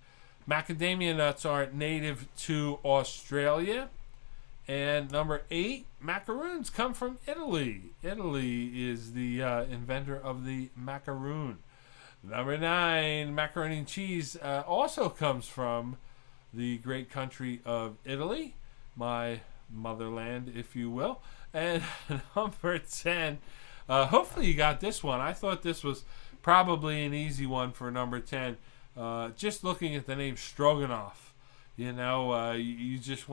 macadamia nuts are native to Australia. And number 8, macaroons come from Italy. Italy is the inventor of the macaroon. Number 9, macaroni and cheese also comes from the great country of Italy, my motherland, if you will. And number 10, hopefully you got this one. I thought this was probably an easy one for number 10. Just looking at the name Stroganoff. You know, you just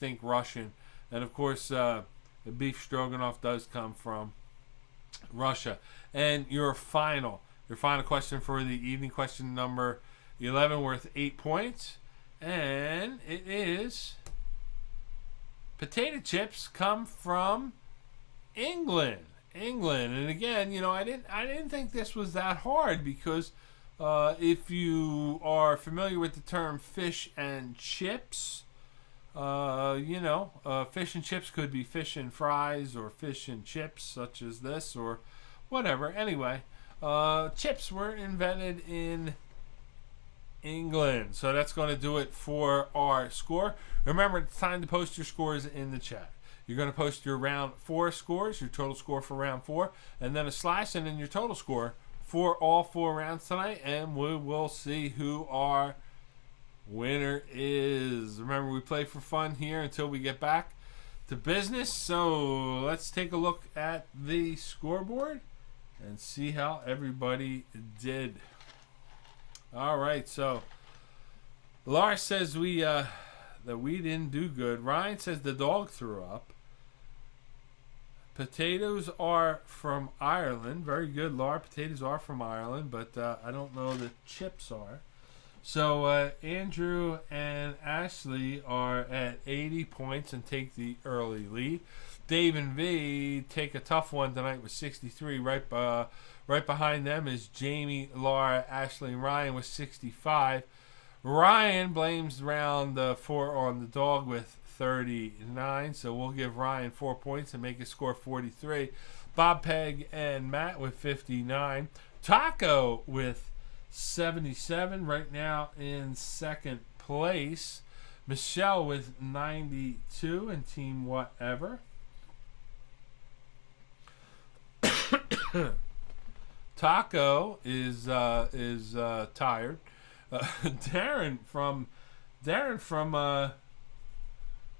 think Russian. And of course, the beef stroganoff does come from Russia. And your final question for the evening, question number 11, worth 8 points. And it is, potato chips come from England. And again, you know, I didn't think this was that hard because if you are familiar with the term fish and chips, you know, fish and chips could be fish and fries or fish and chips, such as this or whatever. Anyway, chips were invented in England. So that's going to do it for our score. Remember, it's time to post your scores in the chat. You're going to post your round 4 scores, your total score for round 4, and then a slash and then your total score for all 4 rounds tonight, and we will see who our winner is. Remember, we play for fun here until we get back to business. So let's take a look at the scoreboard and see how everybody did. All right, so Lars says that we didn't do good. Ryan says the dog threw up. Potatoes are from Ireland. Very good, Laura. Potatoes are from Ireland, but I don't know the chips are. So Andrew and Ashley are at 80 points and take the early lead. Dave and V take a tough one tonight with 63. Right behind them is Jamie, Laura, Ashley, and Ryan with 65. Ryan blames round 4 on the dog with 39. So we'll give Ryan 4 points and make his score 43. Bob, Peg, and Matt with 59. Taco with 77 right now in second place. Michelle with 92 and Team Whatever. Taco is tired. Darren from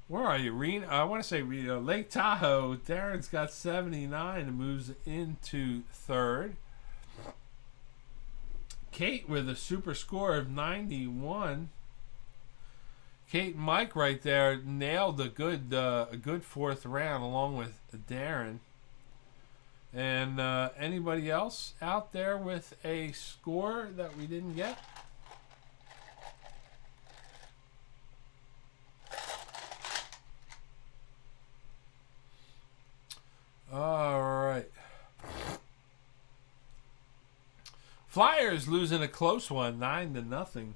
where are you? I want to say Lake Tahoe. Darren's got 79 and moves into third. Kate with a super score of 91. Kate and Mike right there nailed a good fourth round along with Darren. And anybody else out there with a score that we didn't get? All right. Flyers losing a close one, 9-0.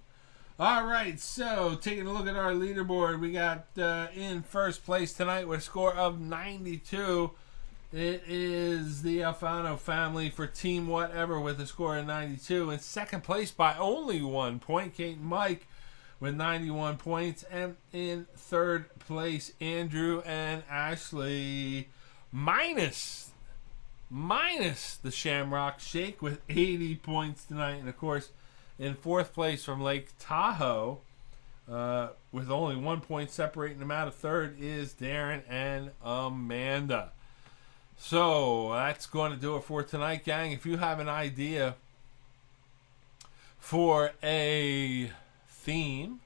All right, so taking a look at our leaderboard, we got in first place tonight with a score of 92. It is the Alfano family for Team Whatever with a score of 92. In second place by only 1 point, Kate and Mike with 91 points. And in third place, Andrew and Ashley minus the Shamrock Shake with 80 points tonight. And, of course, in fourth place from Lake Tahoe with only 1 point separating them out of third is Darren and Amanda. So that's going to do it for tonight, gang. If you have an idea for a theme,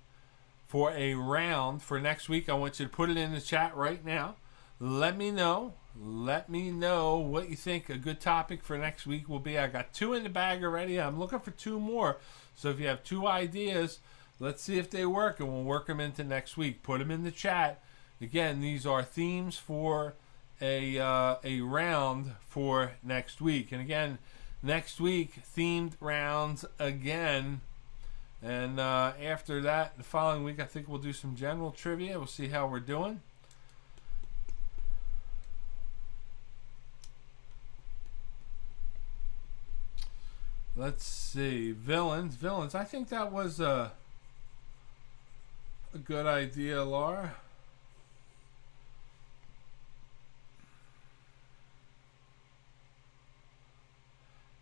for a round for next week, I want you to put it in the chat right now. Let me know. Let me know what you think a good topic for next week will be. I got 2 in the bag already. I'm looking for 2 more. So if you have 2 ideas, let's see if they work, and we'll work them into next week. Put them in the chat. Again, these are themes for a round for next week. And again, next week, themed rounds again. And after that, the following week, I think we'll do some general trivia. We'll see how we're doing. Let's see. Villains. I think that was a good idea, Laura.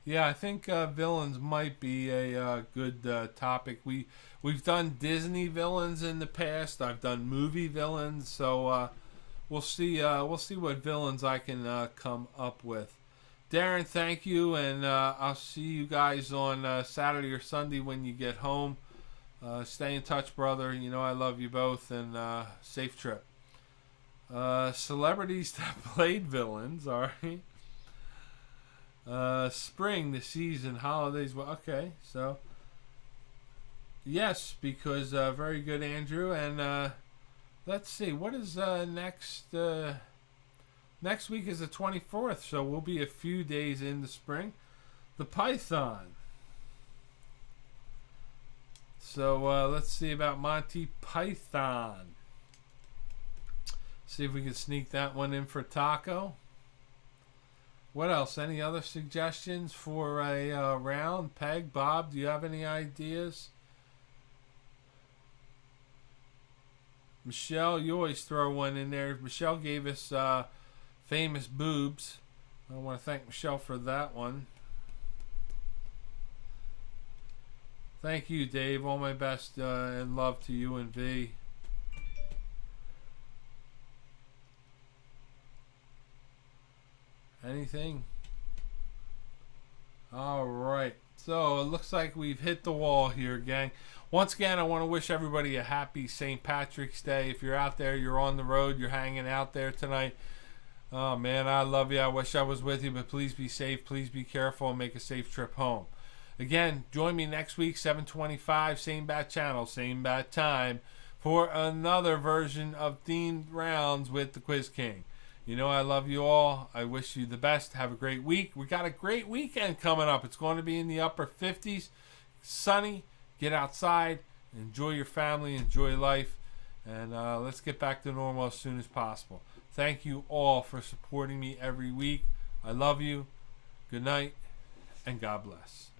Yeah, I think villains might be a good topic. We've done Disney villains in the past. I've done movie villains, so we'll see what villains I can come up with. Darren, thank you, and I'll see you guys on Saturday or Sunday when you get home. Stay in touch, brother. You know I love you both, and safe trip. Celebrities that played villains, all right. Spring, the season, holidays. Well, okay, so yes, because very good, Andrew. And let's see, what is next? Next week is the 24th, so we'll be a few days in the spring. The Python. So let's see about Monty Python. See if we can sneak that one in for Taco. What else? Any other suggestions for a round? Peg, Bob, do you have any ideas? Michelle, you always throw one in there. Michelle gave us famous boobs. I want to thank Michelle for that one. Thank you, Dave. All my best and love to you and V. Anything? All right. So it looks like we've hit the wall here, gang. Once again, I want to wish everybody a happy St. Patrick's Day. If you're out there, you're on the road, you're hanging out there tonight. Oh, man, I love you. I wish I was with you, but please be safe. Please be careful and make a safe trip home. Again, join me next week, 7:25, same bat channel, same bat time, for another version of Themed Rounds with the Quiz King. You know I love you all. I wish you the best. Have a great week. We got a great weekend coming up. It's going to be in the upper 50s. Sunny. Get outside. Enjoy your family. Enjoy life. And let's get back to normal as soon as possible. Thank you all for supporting me every week. I love you. Good night, and God bless.